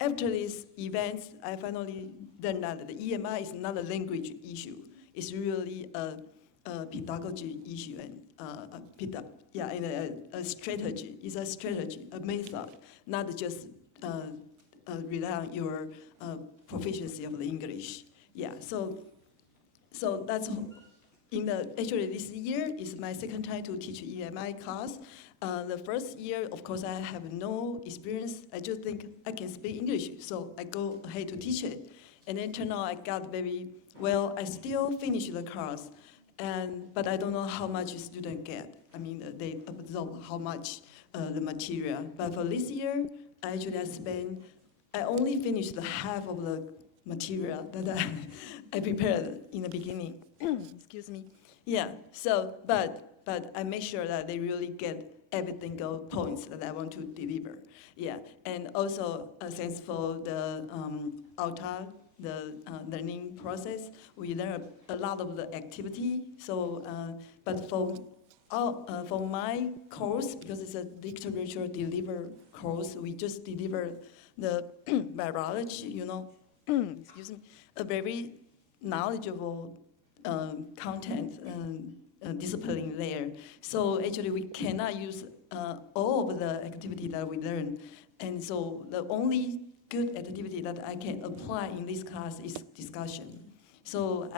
after this event, I finally learned that the EMI is not a language issue. It's really a pedagogy issue and a strategy. It's a strategy, a method, not just rely on your proficiency of the English. Yeah, so that's actually this year is my second time to teach EMI class. The first year, of course, I have no experience. I just think I can speak English, so I go ahead to teach it. And then turned out I got very well. I still finish the class, but I don't know how much students get. I mean, they absorb how much the material. But for this year, I only finished the half of the material that I prepared in the beginning. Excuse me. Yeah. So, but I make sure that they really get every single points that I want to deliver. Yeah. And also, thanks for the OUTA, the learning process, we learn a lot of the activity. So, but for my course, because it's a literature deliver course, we just deliver the biology, excuse me, a very knowledgeable content discipline there. So actually we cannot use all of the activity that we learn. And so the only good activity that I can apply in this class is discussion. So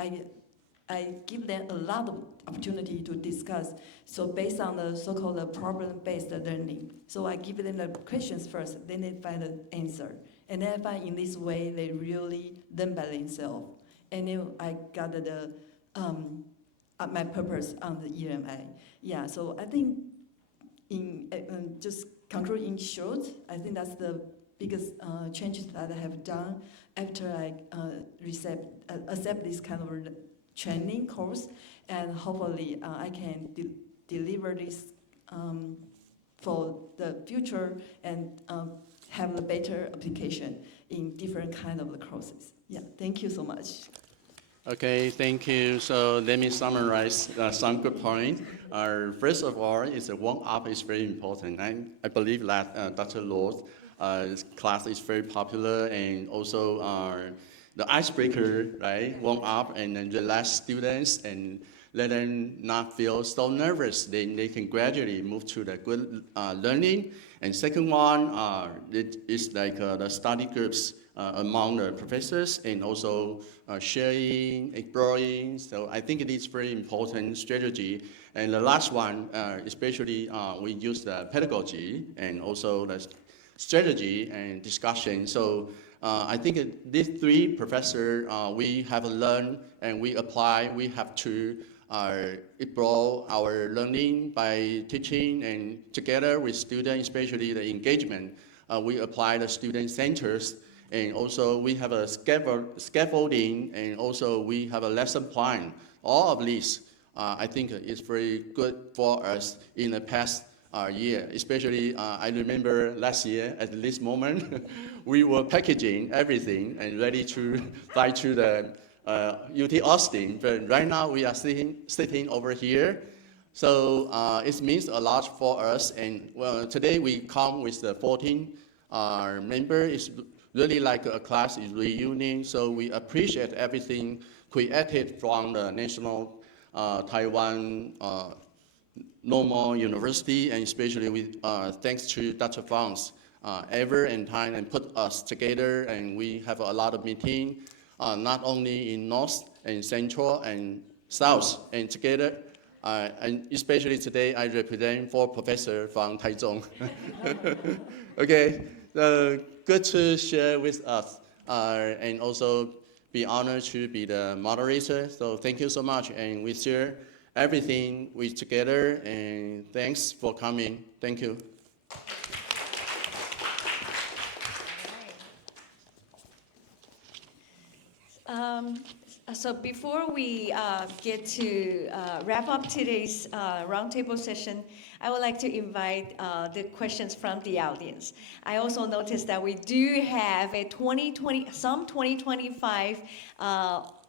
I give them a lot of opportunity to discuss. So based on the so-called problem-based learning. So I give them the questions first, then they find the answer. And then I find in this way, they really learn by themselves. And then I got my purpose on the EMI. Yeah, so I think just conclude in short, I think that's the biggest changes that I have done after I accept this kind of training course, and hopefully I can deliver this for the future and have a better application in different kind of the courses. Yeah, thank you so much. Okay, thank you. So let me summarize some good points. First of all, is the warm-up is very important. I believe that Dr. Lord's class is very popular, and also the icebreaker, right? Warm up and then relax students and let them not feel so nervous. Then they can gradually move to the good learning. And second one, it is like the study groups among the professors and also sharing, exploring. So I think it is very important strategy. And the last one, especially we use the pedagogy and also the strategy and discussion. So I think these three professors, we have learned and we apply. We have to explore our learning by teaching and together with students, especially the engagement. We apply the student centers, and also we have a scaffolding, and also we have a lesson plan. All of these, I think, is very good for us in the past year. Especially, I remember last year at this moment, we were packaging everything and ready to fly to the UT Austin. But right now we are sitting over here. So it means a lot for us. And well, today we come with the 14 members. It's really like a class is reunion. So we appreciate everything created from the National Taiwan Normal University, and especially with thanks to Dr. Fang's ever and time and put us together, and we have a lot of meeting, not only in North and Central and South, and together, and especially today I represent 4 professors from Taichung. Okay, good to share with us, and also be honored to be the moderator. So thank you so much, and we share everything we together, and thanks for coming. Thank you. So before we get to wrap up today's roundtable session, I would like to invite the questions from the audience. I also noticed that we do have a 2025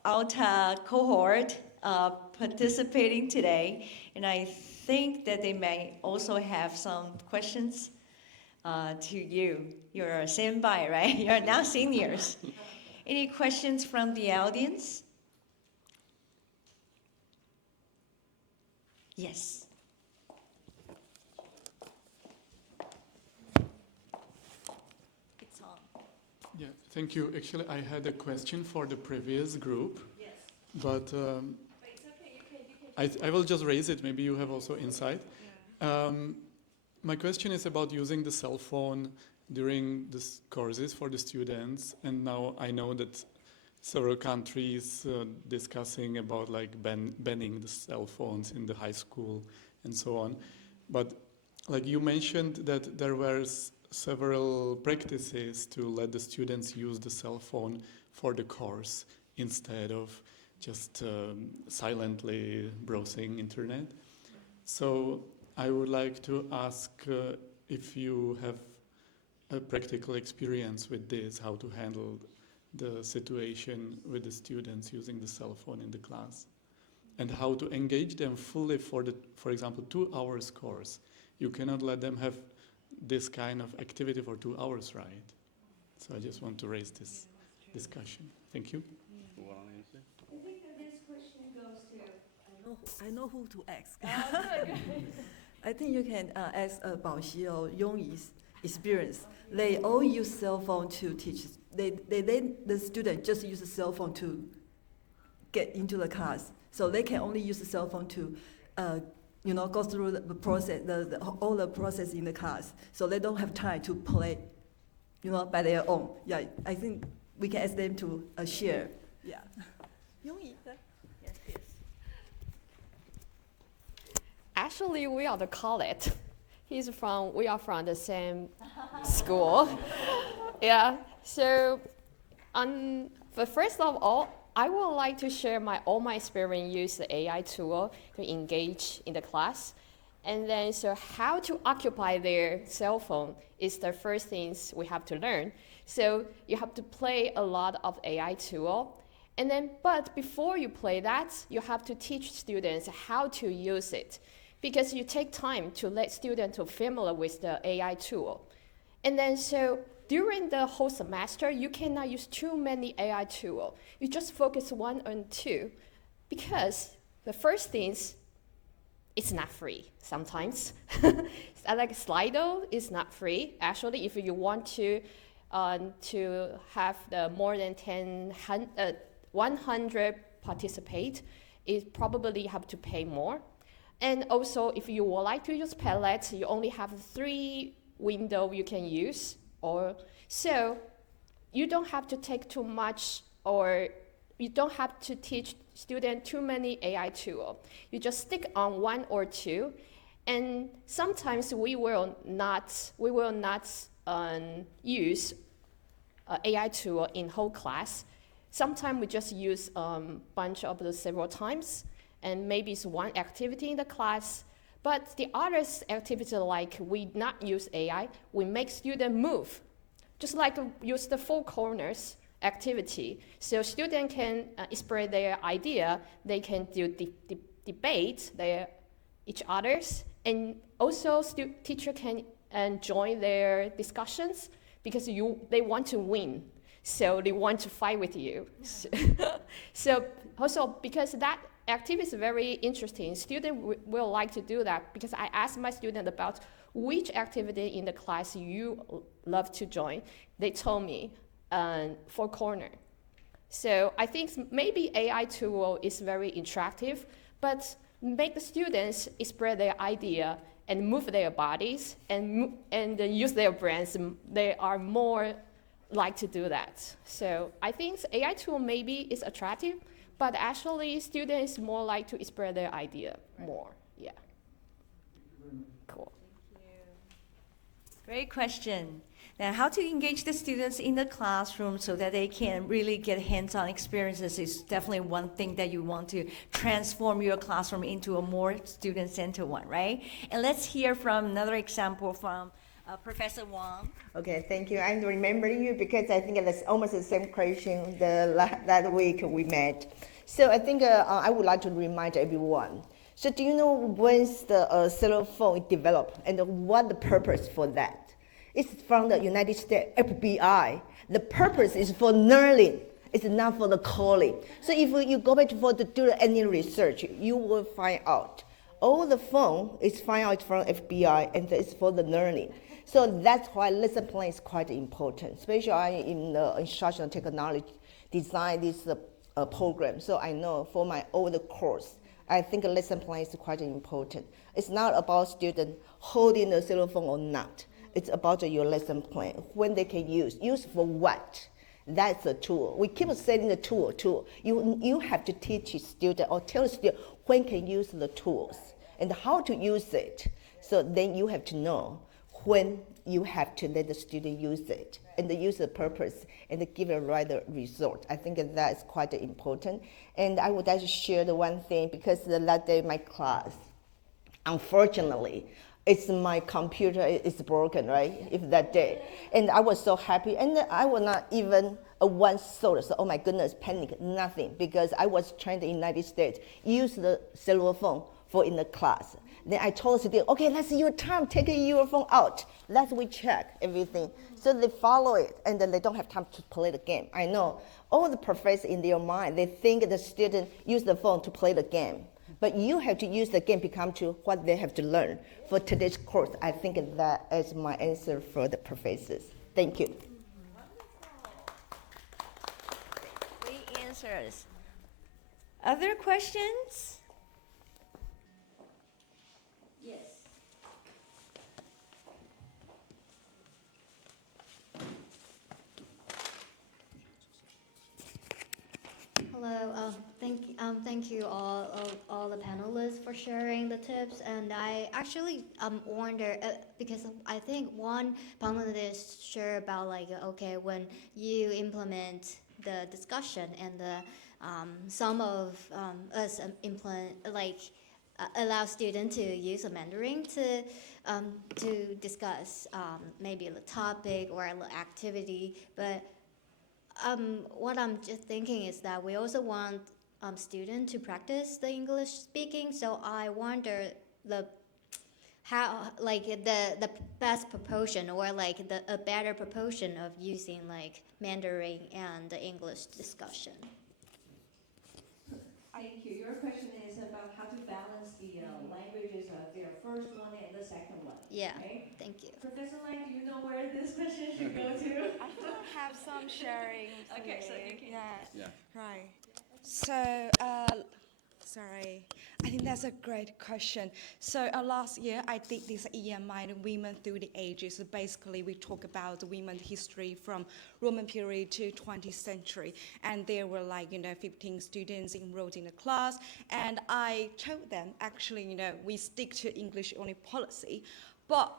OUTA cohort participating today, and I think that they may also have some questions to you. You're a senpai, right? You're now seniors. Any questions from the audience? Yes. It's on. Yeah, thank you. Actually, I had a question for the previous group. Yes. But it's okay. You can I will just raise it. Maybe you have also insight. Yeah. My question is about using the cell phone during these courses for the students. And now I know that several countries discussing about like banning the cell phones in the high school and so on. But like you mentioned that there were several practices to let the students use the cell phone for the course instead of just silently browsing internet. So I would like to ask if you have a practical experience with this, how to handle the situation with the students using the cell phone in the class, and how to engage them fully for the, for example, 2 hours course. You cannot let them have this kind of activity for 2 hours, right? So I just want to raise this discussion. Thank you. I think that this question goes to. I know who to ask. I think you can ask Pao-Hsi or Yong-Yi's experience. They all use cell phone to teach. The student just use the cell phone to get into the class. So they can only use the cell phone to, go through the process, all the process in the class. So they don't have time to play, by their own. Yeah, I think we can ask them to share. Yeah. Yong-Yi. Yes, yes. Actually, we are the colleague. We are from the same school. Yeah. So, but first of all, I would like to share all my experience use the AI tool to engage in the class. And then, so how to occupy their cell phone is the first things we have to learn. So you have to play a lot of AI tool. And then, but before you play that, you have to teach students how to use it. Because you take time to let students to familiar with the AI tool. And then, so during the whole semester, you cannot use too many AI tools. You just focus 1 and 2, because the first things, it's not free sometimes. Like Slido is not free. Actually, if you want to have the more than 100 participate, it probably have to pay more. And also, if you would like to use Padlet, you only have 3 windows you can use. So you don't have to take too much, or you don't have to teach students too many AI tools. You just stick on 1 or 2, and sometimes we will not use AI tool in whole class. Sometimes we just use bunch of the several times, and maybe it's one activity in the class. But the other activity, like we not use AI, we make students move. Just like use the 4 corners activity. So students can express their idea, they can do debate each other's, and also teacher can join their discussions because they want to win. So they want to fight with you. So also because that activity is very interesting. Students will like to do that because I asked my students about which activity in the class you love to join. They told me 4 corner. So I think maybe AI tool is very interactive, but make the students express their idea and move their bodies and use their brains. They are more like to do that. So I think AI tool maybe is attractive, but actually students more like to express their idea more. Yeah. Cool. Great question. Now, how to engage the students in the classroom so that they can really get hands-on experiences is definitely one thing that you want to transform your classroom into a more student-centered one, right? And let's hear from another example from Professor Wang. Okay, thank you. I'm remembering you because I think that's almost the same question that week we met. So I think I would like to remind everyone. So do you know when's the cell phone developed and what the purpose for that? It's from the United States FBI. The purpose is for learning. It's not for the calling. So if you go back to do any research, you will find out all the phone is find out from FBI and it's for the learning. So that's why lesson plan is quite important, especially in the instructional technology design this program. So I know for my older course, I think a lesson plan is quite important. It's not about student holding the cell phone or not. It's about your lesson plan, when they can use for what. That's the tool. We keep saying the tool. You have to teach a student or tell a student when can use the tools and how to use it. So then you have to know when you have to let the student use it and use the purpose and give a right result. I think that is quite important. And I would like to share the one thing because the last day of my class, unfortunately, it's my computer is broken, right? If that day. And I was so happy. And I was not even one thought, so, oh my goodness, panic, nothing. Because I was trying in the United States, use the cell phone for in the class. Then I told the student, okay, that's your time, take your phone out. Let's we check everything. So they follow it, and then they don't have time to play the game. I know all the professors in their mind, they think the student use the phone to play the game. But you have to use the game become to what they have to learn. For today's course, I think that is my answer for the professors. Thank you. Great answers. Other questions? Yes. Hello, thank you all the panelists for sharing the tips. And I actually wonder because I think one panelist shared about like okay when you implement the discussion and some of us implement like allow students to use a Mandarin to discuss maybe the topic or the activity, but. What I'm just thinking is that we also want students to practice the English speaking. So I wonder how the best proportion or like a better proportion of using like Mandarin and the English discussion. Thank you. Your question is about how to balance the languages of their first one and the second one. Yeah. Right? Thank you. Professor Lang, do you know where this question should go to? I don't have some sharing. Okay, so you can. Yeah. Right. So, sorry. I think that's a great question. So last year I did this EMI, Women Through the Ages. So basically we talk about women's history from Roman period to 20th century. And there were 15 students enrolled in the class. And I told them, actually, we stick to English only policy. But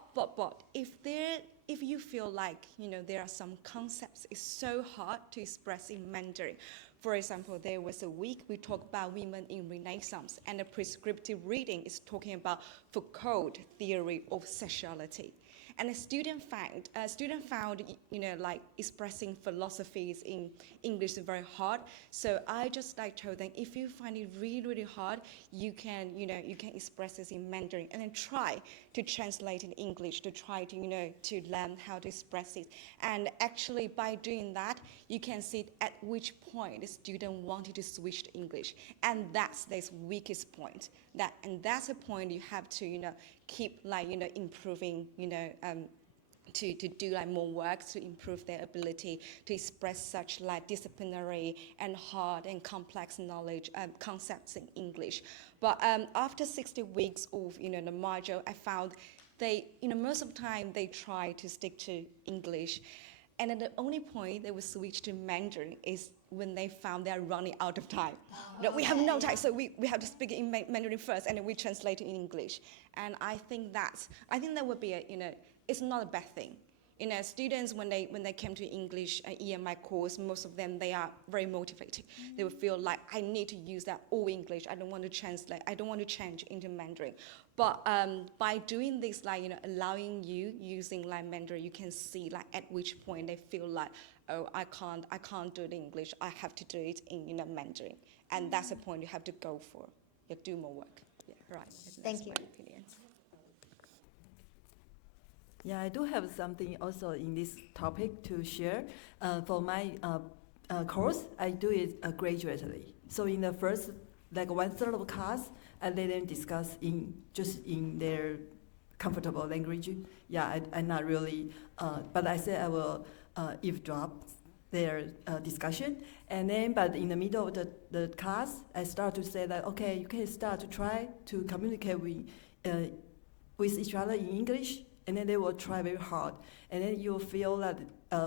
if you feel like, there are some concepts, it's so hard to express in Mandarin. For example, there was a week we talked about women in Renaissance, and the prescriptive reading is talking about Foucault theory of sexuality. And a student found, expressing philosophies in English is very hard. So I just told them, if you find it really, really hard, you can express this in Mandarin, and then try to translate in English to try to learn how to express it. And actually, by doing that, you can see at which point the student wanted to switch to English, and that's this weakest point. And that's a point you have to keep improving to do more work to improve their ability to express such disciplinary and hard and complex knowledge concepts in English. But after 60 weeks of the module, I found most of the time they try to stick to English. And at the only point they will switch to Mandarin is when they found they're running out of time. We have no time, so we have to speak in Mandarin first, and then we translate it in English. And I think that would be it's not a bad thing. You know, students, when they came to English EMI course, most of them, they are very motivated. They will feel like, I need to use that all English. I don't want to translate. I don't want to change into Mandarin. But by doing this, like, you know, allowing you using like Mandarin, you can see like at which point they feel like, oh, I can't do it in English. I have to do it in, you know, Mandarin. And that's the point you have to go for. You do more work. Yeah, right. Thank you. That's my opinion. Yeah, I do have something also in this topic to share. For my course, I do it gradually. So in the first, like 1/3 of class, I let them discuss just in their comfortable language. Yeah, I'm not really, but I said I will eavesdrop their discussion. And then, but in the middle of the class, I start to say that, okay, you can start to try to communicate with each other in English. And then they will try very hard. And then you feel that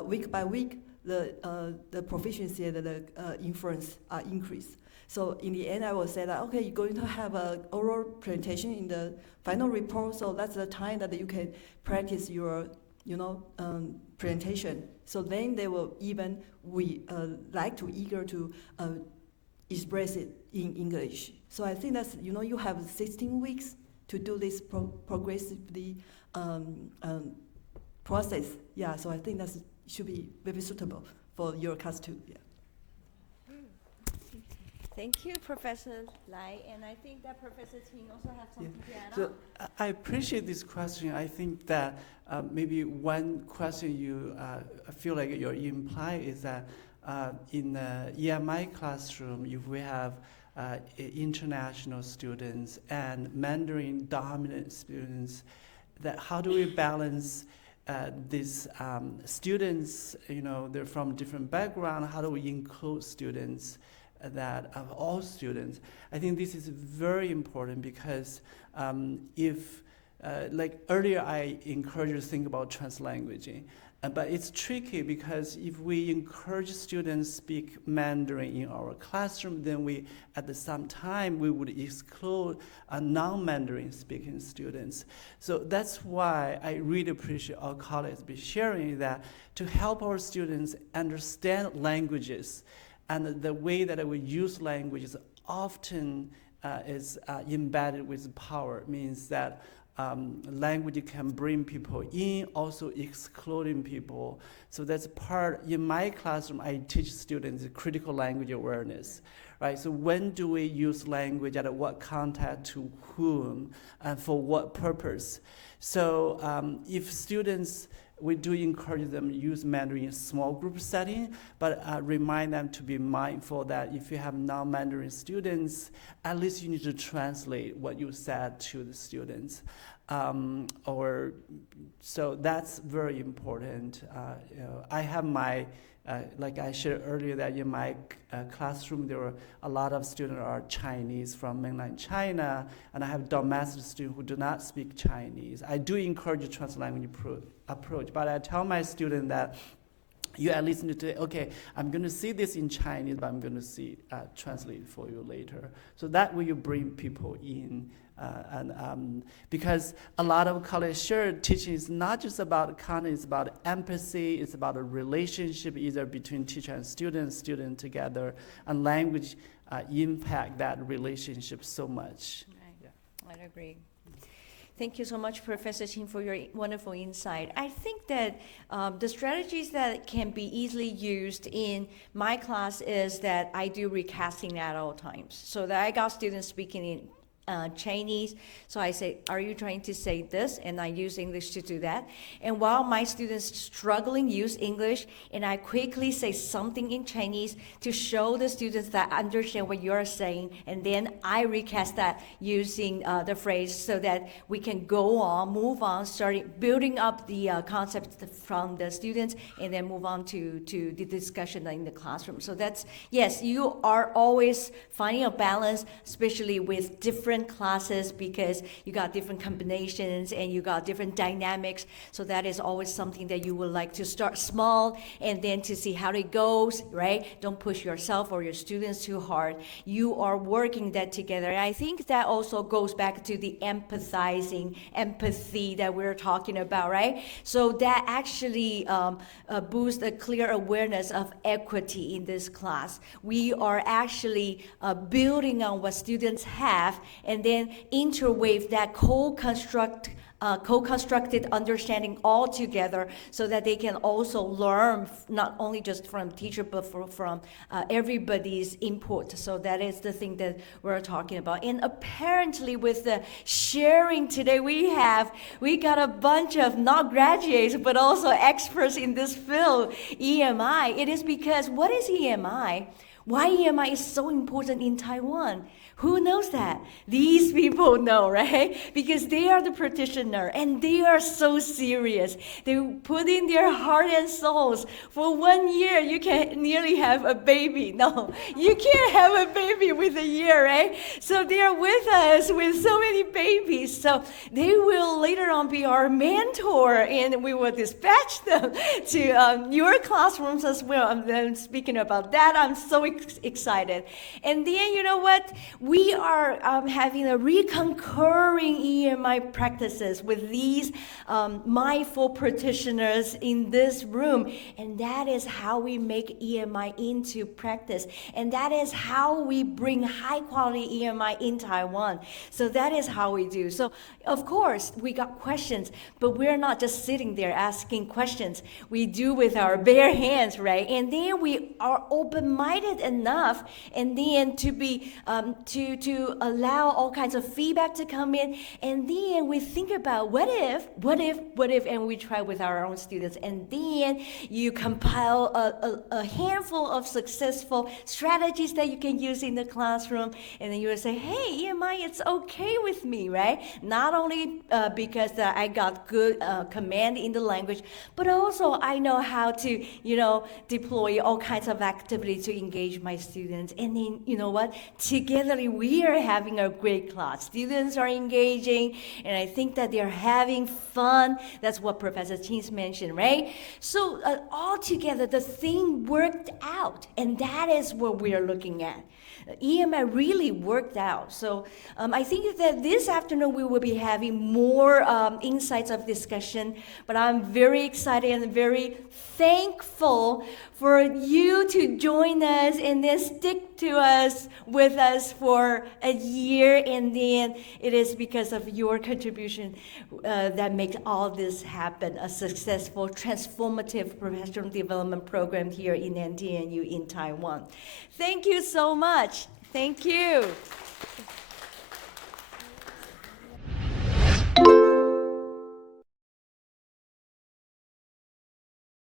week by week, the proficiency and the influence are increased. So in the end, I will say that, okay, you're going to have an oral presentation in the final report, so that's the time that you can practice your, presentation. So then they will even, eager to express it in English. So I think that's, you have 16 weeks to do this progressively process. Yeah, so I think that should be very suitable for your class too. Yeah. Thank you, Professor Lai, and I think that Professor Ting also has something to add So on. I appreciate this question. I think that maybe one question you feel like you imply is that in the EMI classroom, if we have international students and Mandarin dominant students, that how do we balance these students, they're from different background, how do we include students that of all students? I think this is very important because if, like earlier I encouraged you to think about translanguaging, but it's tricky because if we encourage students to speak Mandarin in our classroom, then we, at the same time, we would exclude non-Mandarin speaking students. So that's why I really appreciate our colleagues be sharing that to help our students understand languages, and the way that we use languages often is embedded with power. It means that language can bring people in, also excluding people. So that's part, in my classroom, I teach students critical language awareness, right? So when do we use language, at what context, to whom, and for what purpose? So if students, we do encourage them to use Mandarin in small group setting, but remind them to be mindful that if you have non-Mandarin students, at least you need to translate what you said to the students. So that's very important. I have my, like I shared earlier, that in my classroom there were a lot of students who are Chinese from mainland China, and I have domestic students who do not speak Chinese. I do encourage a translanguage approach, but I tell my students that you at least need to, okay, I'm going to see this in Chinese, but I'm going to see translate it for you later. So that way you bring people in. Because a lot of colleges share teaching is not just about content, it's about empathy, it's about a relationship either between teacher and student together, and language impact that relationship so much. Right. Yeah. I agree. Thank you so much, Professor Ting, for your wonderful insight. I think that the strategies that can be easily used in my class is that I do recasting at all times. So that I got students speaking in Chinese, so I say, are you trying to say this? And I use English to do that. And while my students struggling use English, and I quickly say something in Chinese to show the students that I understand what you're saying, and then I recast that using the phrase so that we can go on, move on, starting building up the concepts from the students, and then move on to the discussion in the classroom. So that's, yes, you are always finding a balance, especially with different different classes because you got different combinations and you got different dynamics. So that is always something that you would like to start small and then to see how it goes, right? Don't push yourself or your students too hard. You are working that together. And I think that also goes back to the empathy that we're talking about, right? So that actually boosts a clear awareness of equity in this class. We are actually building on what students have and then interweave that co-constructed understanding all together so that they can also learn not only just from teacher but from everybody's input. So that is the thing that we're talking about. And apparently with the sharing today we got a bunch of not graduates but also experts in this field, EMI. It is because what is EMI? Why EMI is so important in Taiwan? Who knows that? These people know, right? Because they are the practitioner and they are so serious. They put in their heart and souls. For 1 year, you can nearly have a baby. No, you can't have a baby with a year, right? So they are with us with so many babies. So they will later on be our mentor and we will dispatch them to your classrooms as well. I'm speaking about that. I'm so excited. And then, you know what? We are having a reconcurring EMI practices with these mindful practitioners in this room. And that is how we make EMI into practice. And that is how we bring high quality EMI in Taiwan. So that is how we do. So of course, we got questions, but we're not just sitting there asking questions. We do with our bare hands, right? And then we are open-minded enough and then to be, to allow all kinds of feedback to come in. And then we think about what if, and we try with our own students. And then you compile a handful of successful strategies that you can use in the classroom. And then you will say, hey, EMI, it's okay with me, right? Not only because I got good command in the language, but also I know how to, deploy all kinds of activities to engage my students. And then, you know what? Together we are having a great class. Students are engaging, and I think that they're having fun. That's what Professor Chin mentioned, right? So all together, the thing worked out, and that is what we are looking at. EMI really worked out. So I think that this afternoon we will be having more insights of discussion, but I'm very excited and very thankful for you to join us and then stick to us with us for a year, and then it is because of your contribution that makes all this happen, a successful, transformative professional development program here in NTNU in Taiwan. Thank you so much. Thank you.